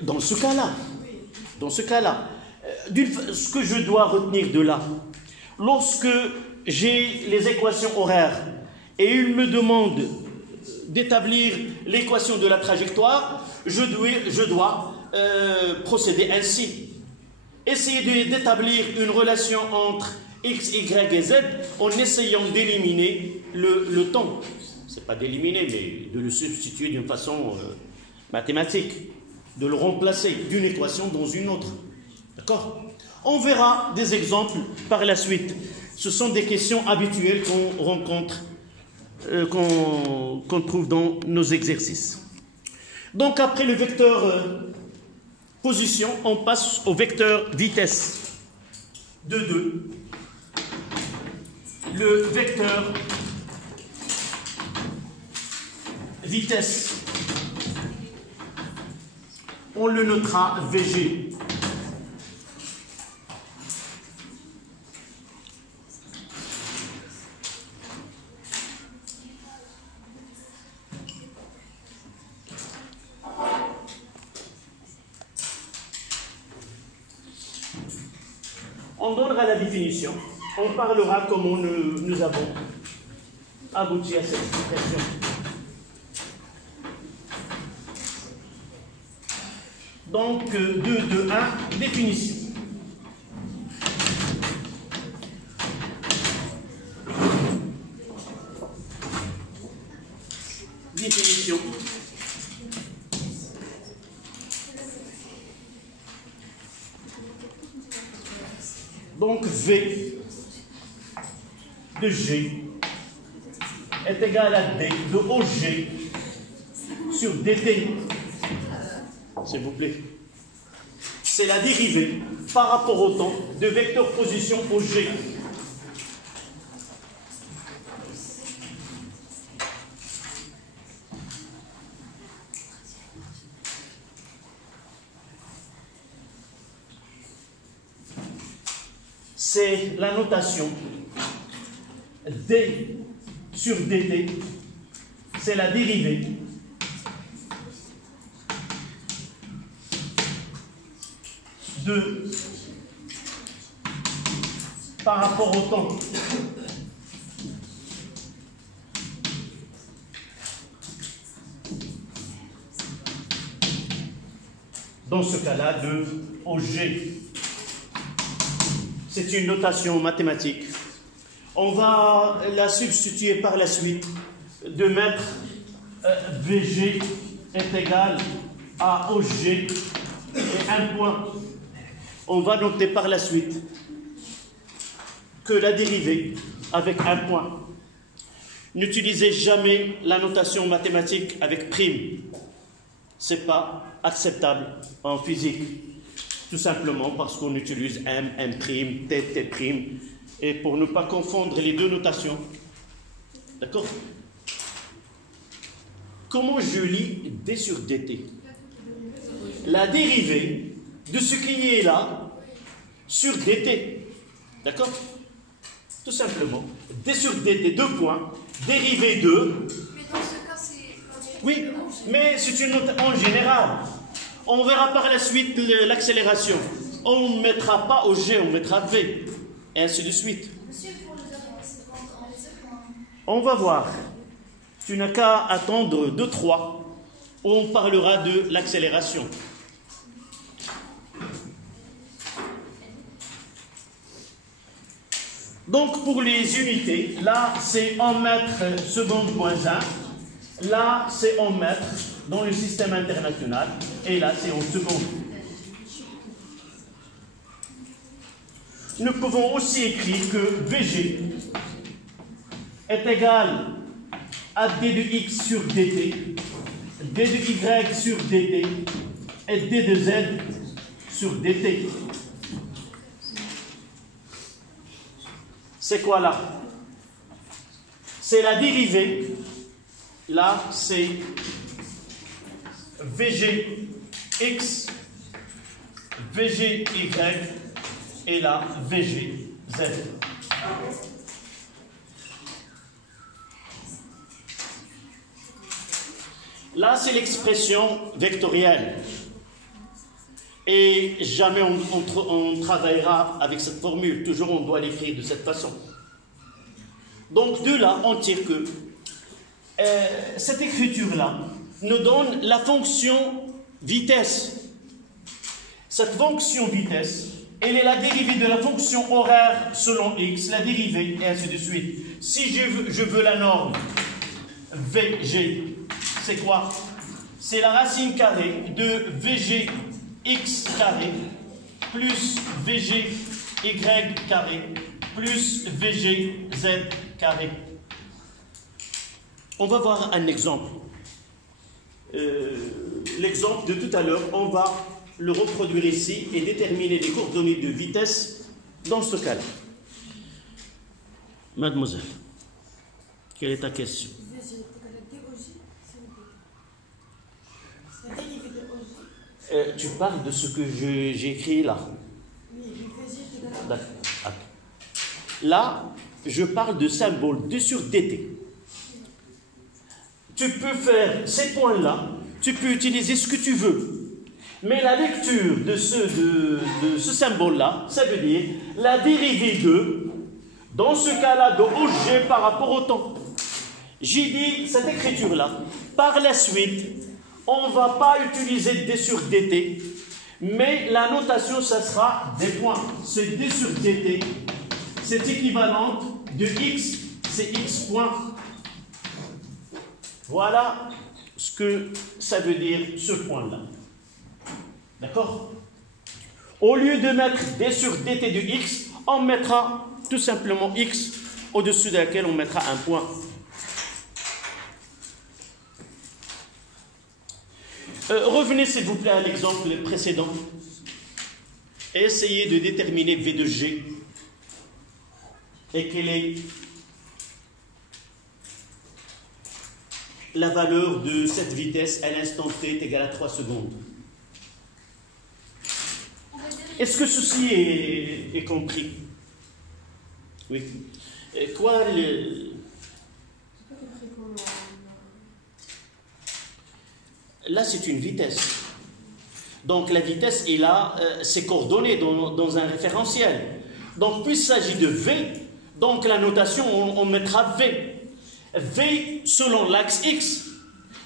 Dans ce cas-là, Oui. dans ce cas-là, ce que je dois retenir de là, lorsque j'ai les équations horaires et il me demande d'établir l'équation de la trajectoire, je dois procéder ainsi. Essayer d'établir une relation entre x, y et z en essayant d'éliminer le temps. Ce n'est pas d'éliminer, mais de le substituer d'une façon mathématique, de le remplacer d'une équation dans une autre. D'accord? On verra des exemples par la suite. Ce sont des questions habituelles qu'on rencontre qu'on trouve dans nos exercices. Donc après le vecteur position, on passe au vecteur vitesse de 2. Le vecteur vitesse, on le notera VG. On donnera la définition. On parlera comment nous avons abouti à cette expression. Donc, 2, 2, 1, définition. Définition. Donc, V de G est égal à D de OG sur DT. S'il vous plaît. C'est la dérivée par rapport au temps de vecteur position OG. C'est la notation D sur DT, c'est la dérivée de par rapport au temps. Dans ce cas-là, de OG. C'est une notation mathématique. On va la substituer par la suite, de mettre VG est égal à OG et un point. On va noter par la suite que la dérivée avec un point. N'utilisez jamais la notation mathématique avec prime. Ce n'est pas acceptable en physique. Tout simplement parce qu'on utilise M, M', T, T', et pour ne pas confondre les deux notations. D'accord? Comment je lis D sur DT? La dérivée de ce qui est là sur DT. D'accord? Tout simplement. D sur DT, 2 points, dérivée de... Mais dans ce cas, c'est... Oui, mais c'est une note en général. On verra par la suite l'accélération. On ne mettra pas au G, on mettra V. Et ainsi de suite. Monsieur, pour le dernier, c'est en points. On va voir. Tu n'as qu'à attendre 2-3. On parlera de l'accélération. Donc pour les unités, là c'est en mètres seconde moins 1. Là c'est en mètres dans le système international. Et là c'est en secondes. Nous pouvons aussi écrire que VG est égal à d de x sur dt, d de y sur dt et d de z sur dt. C'est quoi là? C'est la dérivée. Là, c'est VGX, VGY et là, VGZ. Là, c'est l'expression vectorielle. Et jamais on travaillera avec cette formule. Toujours, on doit l'écrire de cette façon. Donc, de là, on tire que cette écriture-là nous donne la fonction vitesse. Cette fonction vitesse, elle est la dérivée de la fonction horaire selon x, la dérivée, et ainsi de suite. Si je veux la norme VG, c'est quoi? C'est la racine carrée de VG x carré plus VG y carré plus VG z carré. On va voir un exemple. L'exemple de tout à l'heure, on va le reproduire ici et déterminer les coordonnées de vitesse dans ce cas-là. Mademoiselle, quelle est ta question? Tu parles de ce que j'ai écrit là. D'accord. Là, je parle de symbole D sur DT. Tu peux faire ces points-là, tu peux utiliser ce que tu veux. Mais la lecture de ce symbole-là, ça veut dire la dérivée de, dans ce cas-là, de OG par rapport au temps. J'ai dit cette écriture-là. Par la suite, on ne va pas utiliser D sur DT, mais la notation, ça sera des points. C'est D sur DT. C'est équivalent de X, c'est X points. Voilà ce que ça veut dire, ce point-là. D'accord? Au lieu de mettre D sur DT de X, on mettra tout simplement X, au-dessus de laquelle on mettra un point. Revenez s'il vous plaît à l'exemple précédent et essayez de déterminer V de G et quelle est la valeur de cette vitesse à l'instant t est égale à 3 secondes. Est-ce que ceci est compris? Oui. Quoi le... Là, c'est une vitesse. Donc, la vitesse est là, c'est coordonné dans un référentiel. Donc, puisqu'il s'agit de V, donc la notation, on mettra V. V selon l'axe X,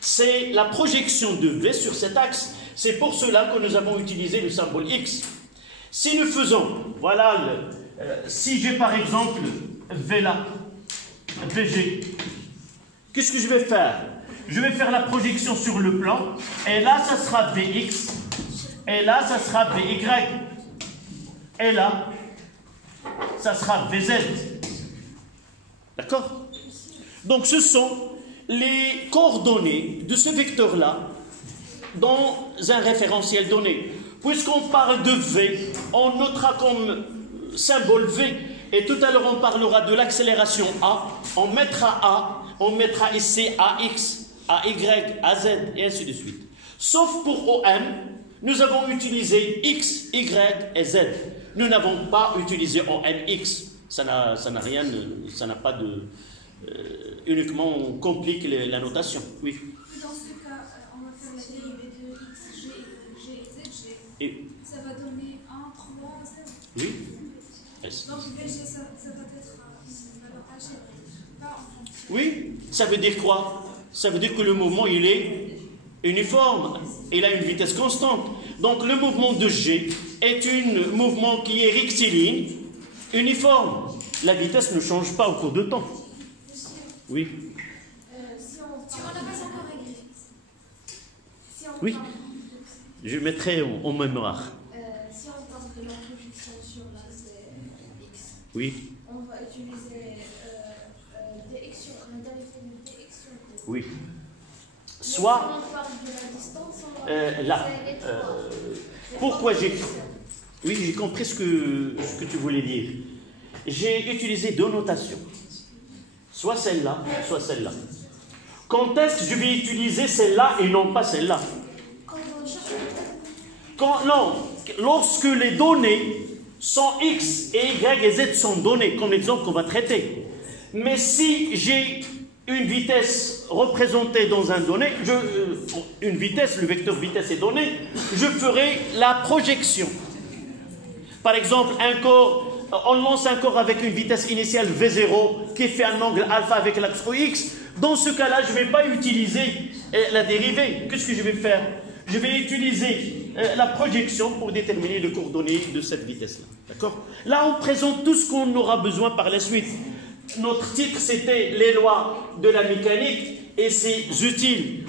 c'est la projection de V sur cet axe. C'est pour cela que nous avons utilisé le symbole X. Si nous faisons, voilà, si j'ai par exemple V là, VG, qu'est-ce que je vais faire? Je vais faire la projection sur le plan, et là, ça sera Vx, et là, ça sera Vy, et là, ça sera Vz. D'accord? Donc, ce sont les coordonnées de ce vecteur-là dans un référentiel donné. Puisqu'on parle de V, on notera comme symbole V, et tout à l'heure, on parlera de l'accélération A, on mettra ici AX, AY, AZ, et ainsi de suite. Sauf pour OM, nous avons utilisé X, Y et Z. Nous n'avons pas utilisé OMX. Ça n'a rien, ça n'a pas de... uniquement, on complique la notation. Oui. Dans ce cas, on va faire la dérivée de X, G et ZG. Et... ça va donner 1, 3, 0. Oui. Donc VG, ça va être une valeur algébrique, pas en fonction. Oui. Ça veut dire quoi? Ça veut dire que le mouvement, il est uniforme. Il a une vitesse constante. Donc, le mouvement de G est un mouvement qui est rectiligne, uniforme. La vitesse ne change pas au cours de temps. Oui. Si on n'a pas encore réglé. Oui. Je mettrai en mémoire. Si on parle de la projection sur l'axe X, oui. On va utiliser dx sur la dérivée de dx sur d. Oui. Soit si on parle de la distance, on va là. Pourquoi j'ai... Oui, j'ai compris ce que tu voulais dire. J'ai utilisé deux notations. Soit celle-là, soit celle-là. Quand est-ce que je vais utiliser celle-là et non pas celle-là? Non, lorsque les données sont X et Y et Z sont données, comme l'exemple qu'on va traiter. Mais si j'ai une vitesse représentée dans un donné, une vitesse, le vecteur vitesse est donné, je ferai la projection. Par exemple, on lance un corps avec une vitesse initiale V0 qui fait un angle alpha avec l'axe OX. Dans ce cas-là, je ne vais pas utiliser la dérivée. Qu'est-ce que je vais faire? Je vais utiliser la projection pour déterminer les coordonnées de cette vitesse-là. D'accord? Là, on présente tout ce qu'on aura besoin par la suite. Notre titre, c'était les lois de la mécanique et ses utiles.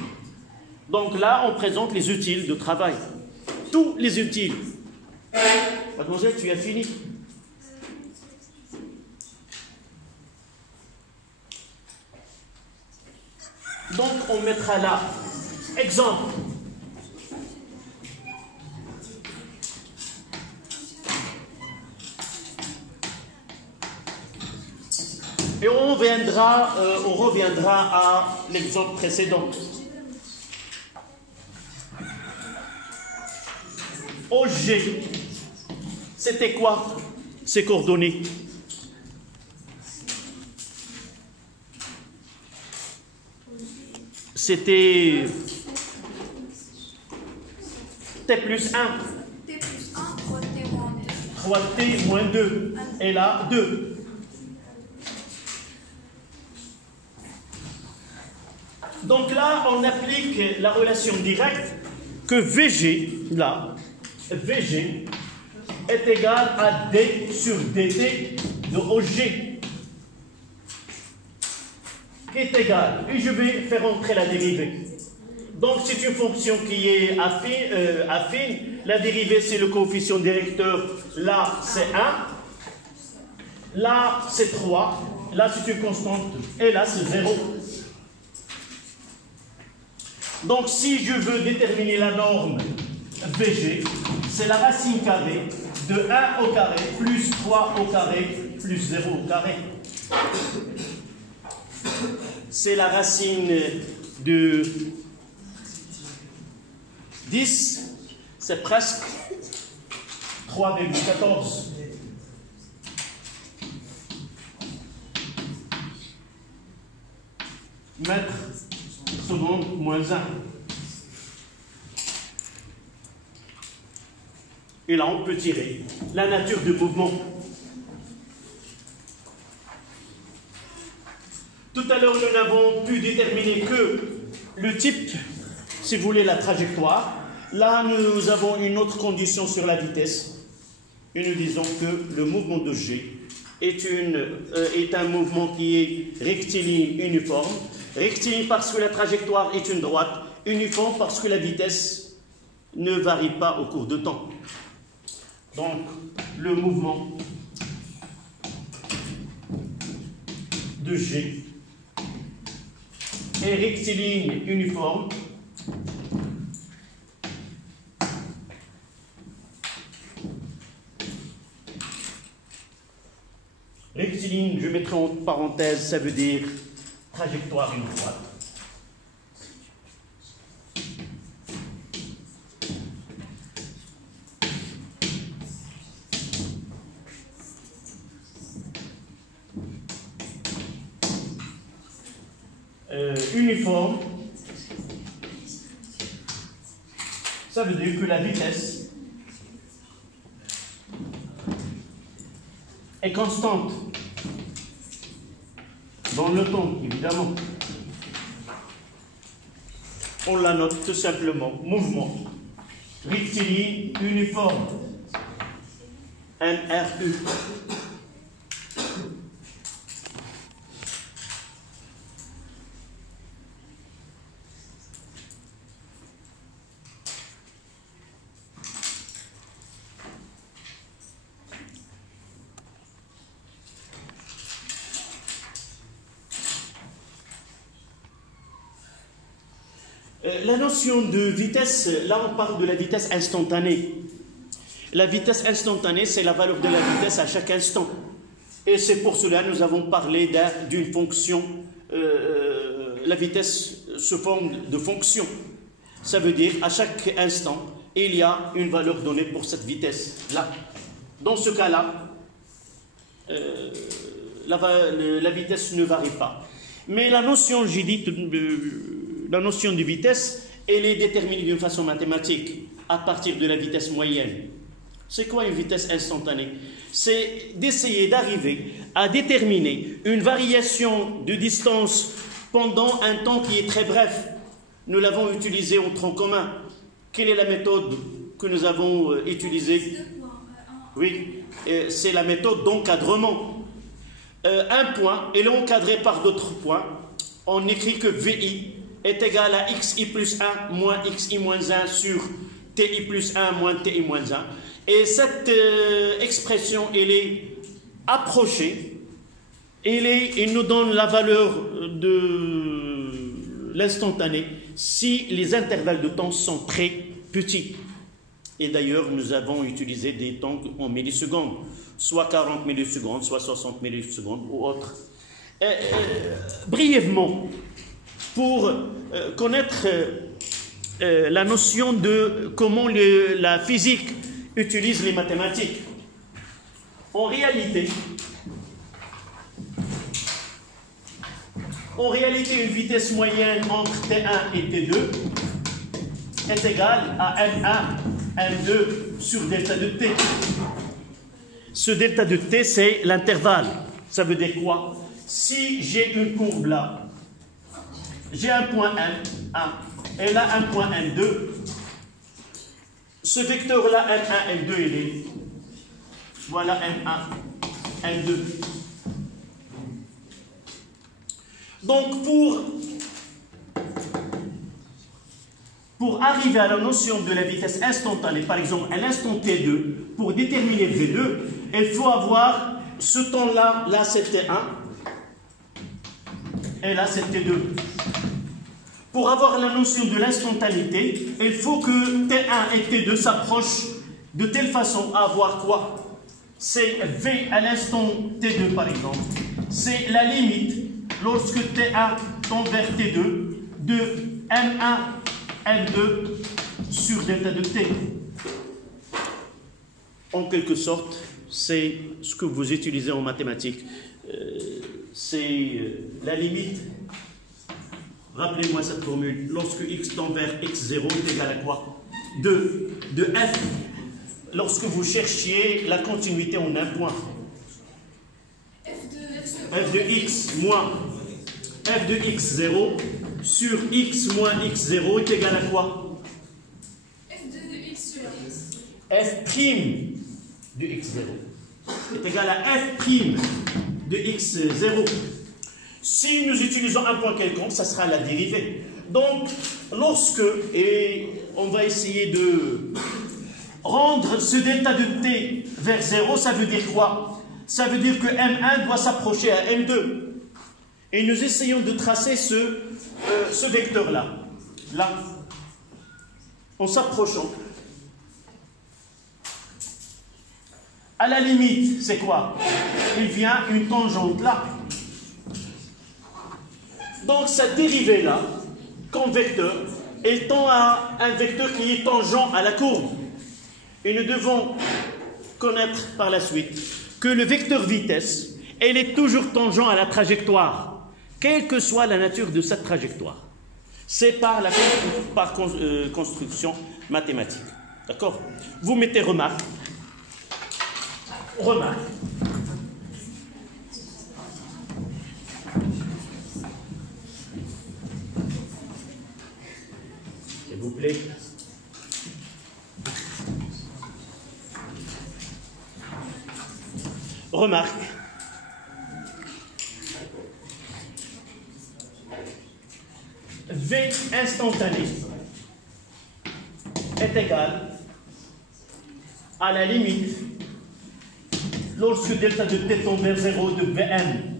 Donc là, on présente les utiles de travail. Tous les utiles. Mademoiselle, tu as fini? on mettra là. Exemple. Et on reviendra à l'exemple précédent. OG, c'était quoi ces coordonnées? C'était T plus 1. T plus 1, 3T moins 2. 3T moins 2. Et là, 2. Donc là, on applique la relation directe que VG, là, VG est égal à D sur DT de OG, qui est égal, et je vais faire entrer la dérivée. Donc c'est une fonction qui est affine. La dérivée, c'est le coefficient directeur, là c'est 1, là c'est 3, là c'est une constante, et là c'est 0. Donc si je veux déterminer la norme VG, c'est la racine carrée de 1 au carré plus 3 au carré plus 0 au carré. C'est la racine de 10, c'est presque 3,14. Mètres seconde moins 1. Et là, on peut tirer la nature du mouvement. Tout à l'heure, nous n'avons pu déterminer que le type, si vous voulez, la trajectoire. Là, nous avons une autre condition sur la vitesse. Et nous disons que le mouvement de G est un mouvement qui est rectiligne uniforme. Rectiligne parce que la trajectoire est une droite. Uniforme parce que la vitesse ne varie pas au cours de temps. Donc, le mouvement de G est rectiligne uniforme rectiligne, je mettrai en parenthèse, ça veut dire trajectoire une droite. Uniforme, ça veut dire que la vitesse est constante dans le temps, évidemment. On la note tout simplement, mouvement rectiligne uniforme, MRU. La notion de vitesse, là on parle de la vitesse instantanée. La vitesse instantanée, c'est la valeur de la vitesse à chaque instant. Et c'est pour cela que nous avons parlé d'une fonction. La vitesse se forme de fonction. Ça veut dire à chaque instant, il y a une valeur donnée pour cette vitesse-là. Dans ce cas-là, la vitesse ne varie pas. Mais la notion, j'ai dit, la notion de vitesse, elle est déterminée d'une façon mathématique à partir de la vitesse moyenne. C'est quoi une vitesse instantanée? C'est d'essayer d'arriver à déterminer une variation de distance pendant un temps qui est très bref. Nous l'avons utilisé en tronc commun. Quelle est la méthode que nous avons utilisée? Oui, c'est la méthode d'encadrement. Un point, il est encadré par d'autres points. On écrit que VI est égal à xi plus 1 moins xi moins 1 sur ti plus 1 moins ti moins 1. Et cette expression, elle est approchée. Il nous donne la valeur l'instantané si les intervalles de temps sont très petits. Et d'ailleurs, nous avons utilisé des temps en millisecondes, soit 40 millisecondes, soit 60 millisecondes ou autre. Brièvement, pour connaître la notion de comment la physique utilise les mathématiques. En réalité, une vitesse moyenne entre T1 et T2 est égale à M1, M2 sur delta de T. Ce delta de T, c'est l'intervalle. Ça veut dire quoi? Si j'ai une courbe là, j'ai un point M1 et là un point M2, ce vecteur-là, M1, M2, il est. Voilà M1, M2. Donc, pour arriver à la notion de la vitesse instantanée, par exemple, à l'instant T2, pour déterminer V2, il faut avoir ce temps-là, là c'est T1, et là c'est T2. Pour avoir la notion de l'instantanéité, il faut que T1 et T2 s'approchent de telle façon à avoir quoi? C'est V à l'instant T2 par exemple. C'est la limite lorsque T1 tend vers T2 de M1, M2 sur delta de T. En quelque sorte, c'est ce que vous utilisez en mathématiques. C'est la limite. Rappelez-moi cette formule. Lorsque x tend vers x0 est égal à quoi? De f. Lorsque vous cherchiez la continuité en un point. F de x moins f de x0 sur x moins x0 est égal à quoi? F de x sur x. F' de x0 est égal à f' de x0. Si nous utilisons un point quelconque, ça sera la dérivée. Donc, et on va essayer de rendre ce delta de t vers 0, ça veut dire quoi? Ça veut dire que M1 doit s'approcher à M2. Et nous essayons de tracer ce vecteur-là, là, en s'approchant. À la limite, c'est quoi? Il vient une tangente là. Donc cette dérivée-là, comme vecteur, elle tend à un vecteur qui est tangent à la courbe. Et nous devons connaître par la suite que le vecteur vitesse, elle est toujours tangent à la trajectoire, quelle que soit la nature de cette trajectoire. C'est par construction mathématique. D'accord? Vous mettez remarque. Remarque. S'il vous plaît. Remarque. V instantané est égal à la limite lorsque delta de t tend vers 0 de Vm.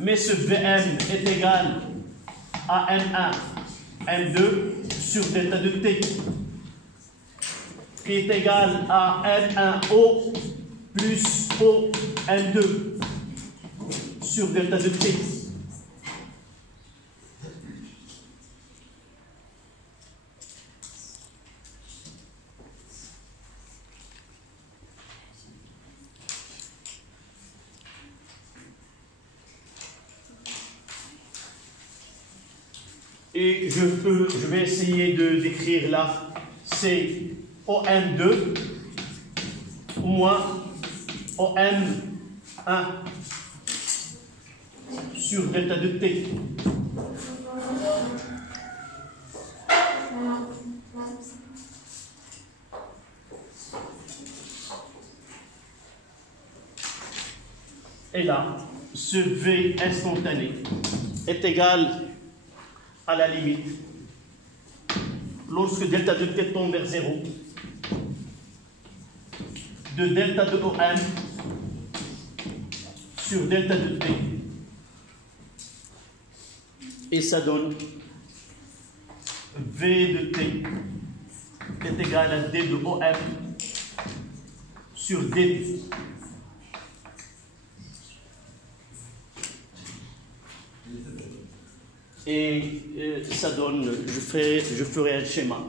Mais ce Vm est égal à M1, M2 sur delta de t, qui est égal à M1O plus O M2 sur delta de t. Et je vais essayer de décrire là, c'est OM2 moins OM1 sur delta de t. Et là, ce V instantané est égal à la limite, lorsque delta de t tend vers 0, de delta de OM sur delta de T. Et ça donne V de T est égal à D de OM sur D. Et ça donne, je ferai un schéma.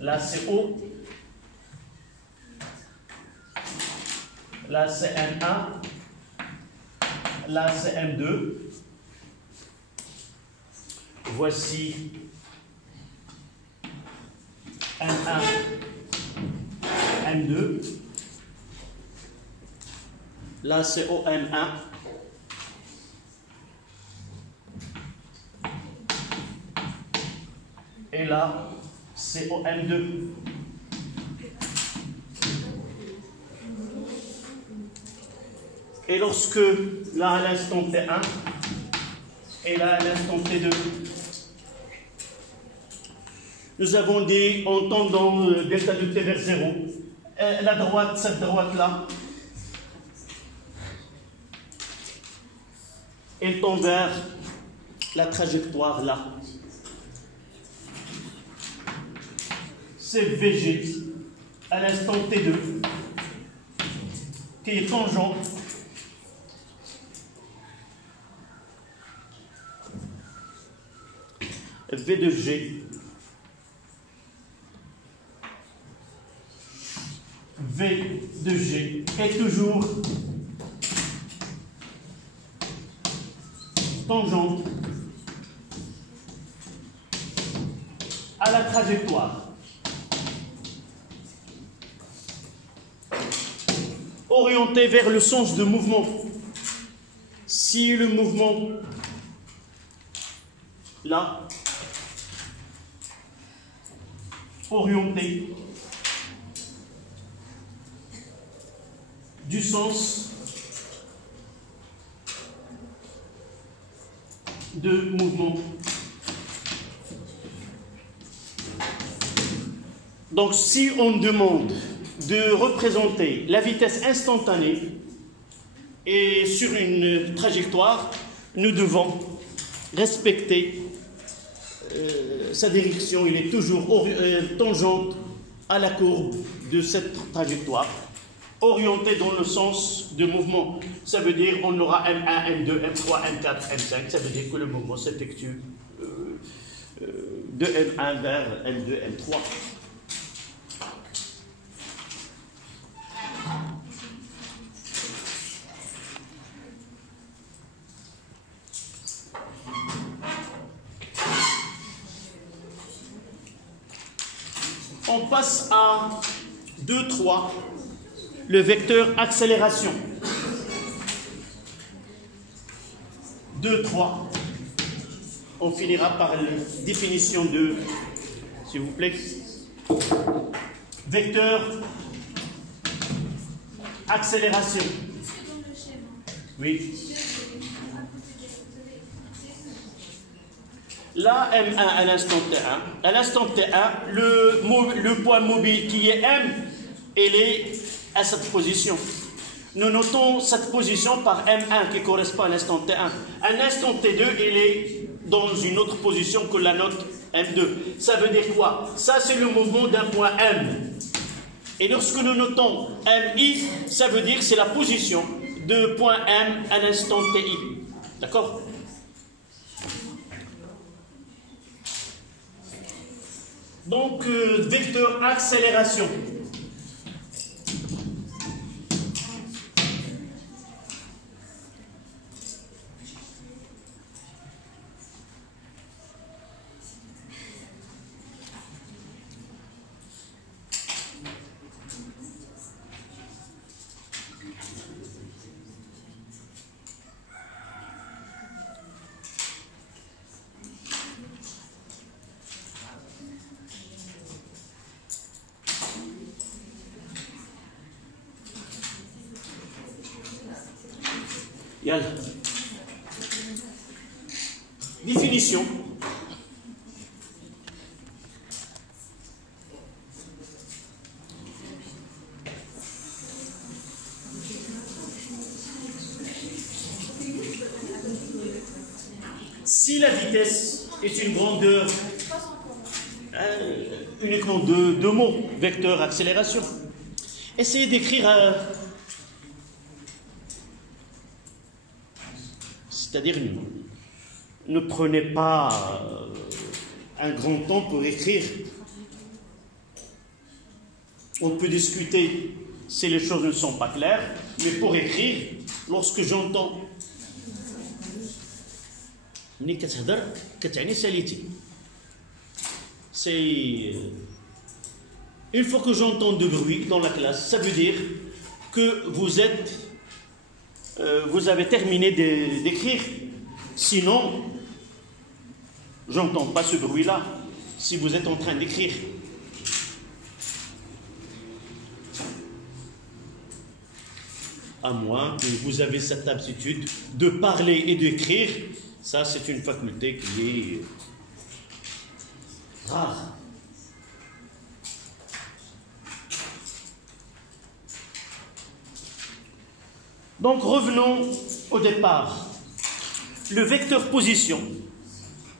Là c'est O, là c'est M1, là c'est M2. Voici M1, M2. Là c'est OM1. Et là, c'est OM2. Et lorsque, là à l'instant T1, et là à l'instant T2, nous avons dit, en tendant delta de T vers 0, la droite, cette droite-là, elle tend vers la trajectoire là. C'est VG à l'instant T2 qui est tangent V de G. V de G est toujours tangente à la trajectoire. Orienté vers le sens de mouvement. Si le mouvement là, orienté du sens de mouvement. Donc si on demande de représenter la vitesse instantanée et sur une trajectoire, nous devons respecter sa direction. Il est toujours tangente à la courbe de cette trajectoire, orientée dans le sens de mouvement. Ça veut dire on aura M1, M2, M3, M4, M5. Ça veut dire que le mouvement s'effectue de M1 vers M2, M3. On passe à 2, 3, le vecteur accélération. 2, 3. On finira par la définition de, s'il vous plaît, vecteur accélération. Oui. Là, M1 à l'instant T1. À l'instant T1, le point mobile qui est M, il est à cette position. Nous notons cette position par M1 qui correspond à l'instant T1. À l'instant T2, il est dans une autre position que la note M2. Ça veut dire quoi? Ça, c'est le mouvement d'un point M. Et lorsque nous notons MI, ça veut dire que c'est la position de point M à l'instant TI. D'accord? Donc, vecteur accélération. يلا définition. Si la vitesse est une grandeur, uniquement deux mots, vecteur, accélération, essayez d'écrire, c'est-à-dire ne prenez pas un grand temps pour écrire. On peut discuter si les choses ne sont pas claires, mais pour écrire, lorsque j'entends c'est une fois que j'entends de bruit dans la classe, ça veut dire que vous avez terminé d'écrire. Sinon, j'entends pas ce bruit-là si vous êtes en train d'écrire. À moins que vous avez cette aptitude de parler et d'écrire, ça c'est une faculté qui est rare. Donc revenons au départ. Le vecteur position,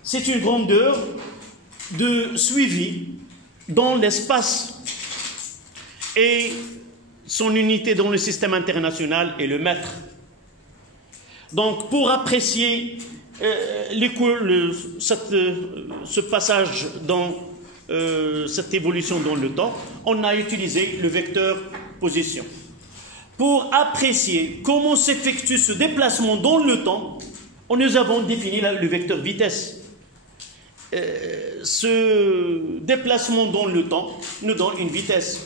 c'est une grandeur de suivi dans l'espace et son unité dans le système international est le mètre. Donc pour apprécier ce passage dans cette évolution dans le temps, on a utilisé le vecteur position. Pour apprécier comment s'effectue ce déplacement dans le temps, nous avons défini le vecteur vitesse. Ce déplacement dans le temps nous donne une vitesse.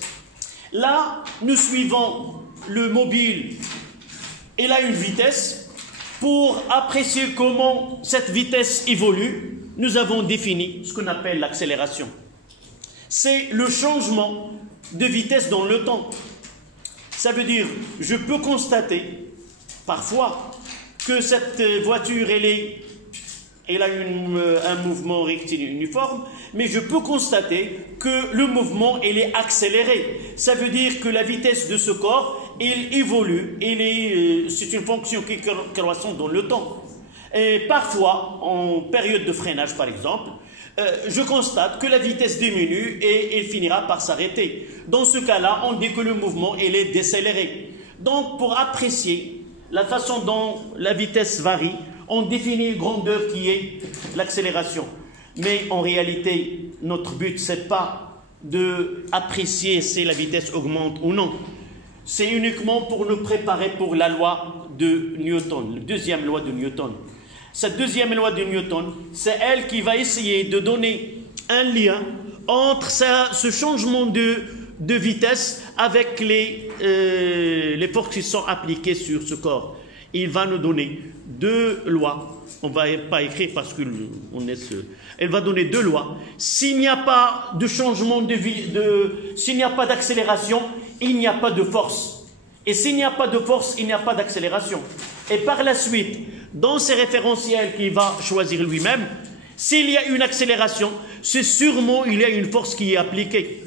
Là, nous suivons le mobile, il a une vitesse. Pour apprécier comment cette vitesse évolue, nous avons défini ce qu'on appelle l'accélération. C'est le changement de vitesse dans le temps. Ça veut dire, je peux constater parfois que cette voiture, elle a un mouvement rectiligne uniforme, mais je peux constater que le mouvement, il est accéléré. Ça veut dire que la vitesse de ce corps, il évolue, c'est une fonction qui est croissante dans le temps. Et parfois, en période de freinage par exemple, je constate que la vitesse diminue et elle finira par s'arrêter. Dans ce cas-là, on dit que le mouvement il est décéléré. Donc, pour apprécier la façon dont la vitesse varie, on définit une grandeur qui est l'accélération. Mais en réalité, notre but, ce n'est pas d'apprécier si la vitesse augmente ou non. C'est uniquement pour nous préparer pour la loi de Newton, la deuxième loi de Newton. Cette deuxième loi de Newton, c'est elle qui va essayer de donner un lien entre ce changement de vitesse avec les forces qui sont appliquées sur ce corps. Il va nous donner deux lois. On ne va pas écrire parce qu'on est seul. Elle va donner deux lois. S'il n'y a pas de changement s'il n'y a pas d'accélération, il n'y a pas de force. Et s'il n'y a pas de force, il n'y a pas d'accélération. Et par la suite, dans ces référentiels qu'il va choisir lui-même, s'il y a une accélération, c'est sûrement il y a une force qui est appliquée.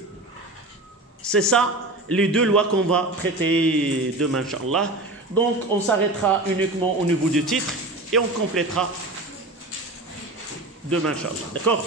C'est ça, les deux lois qu'on va traiter demain, Inch'Allah. Donc, on s'arrêtera uniquement au niveau du titre et on complétera demain, Inch'Allah. D'accord ?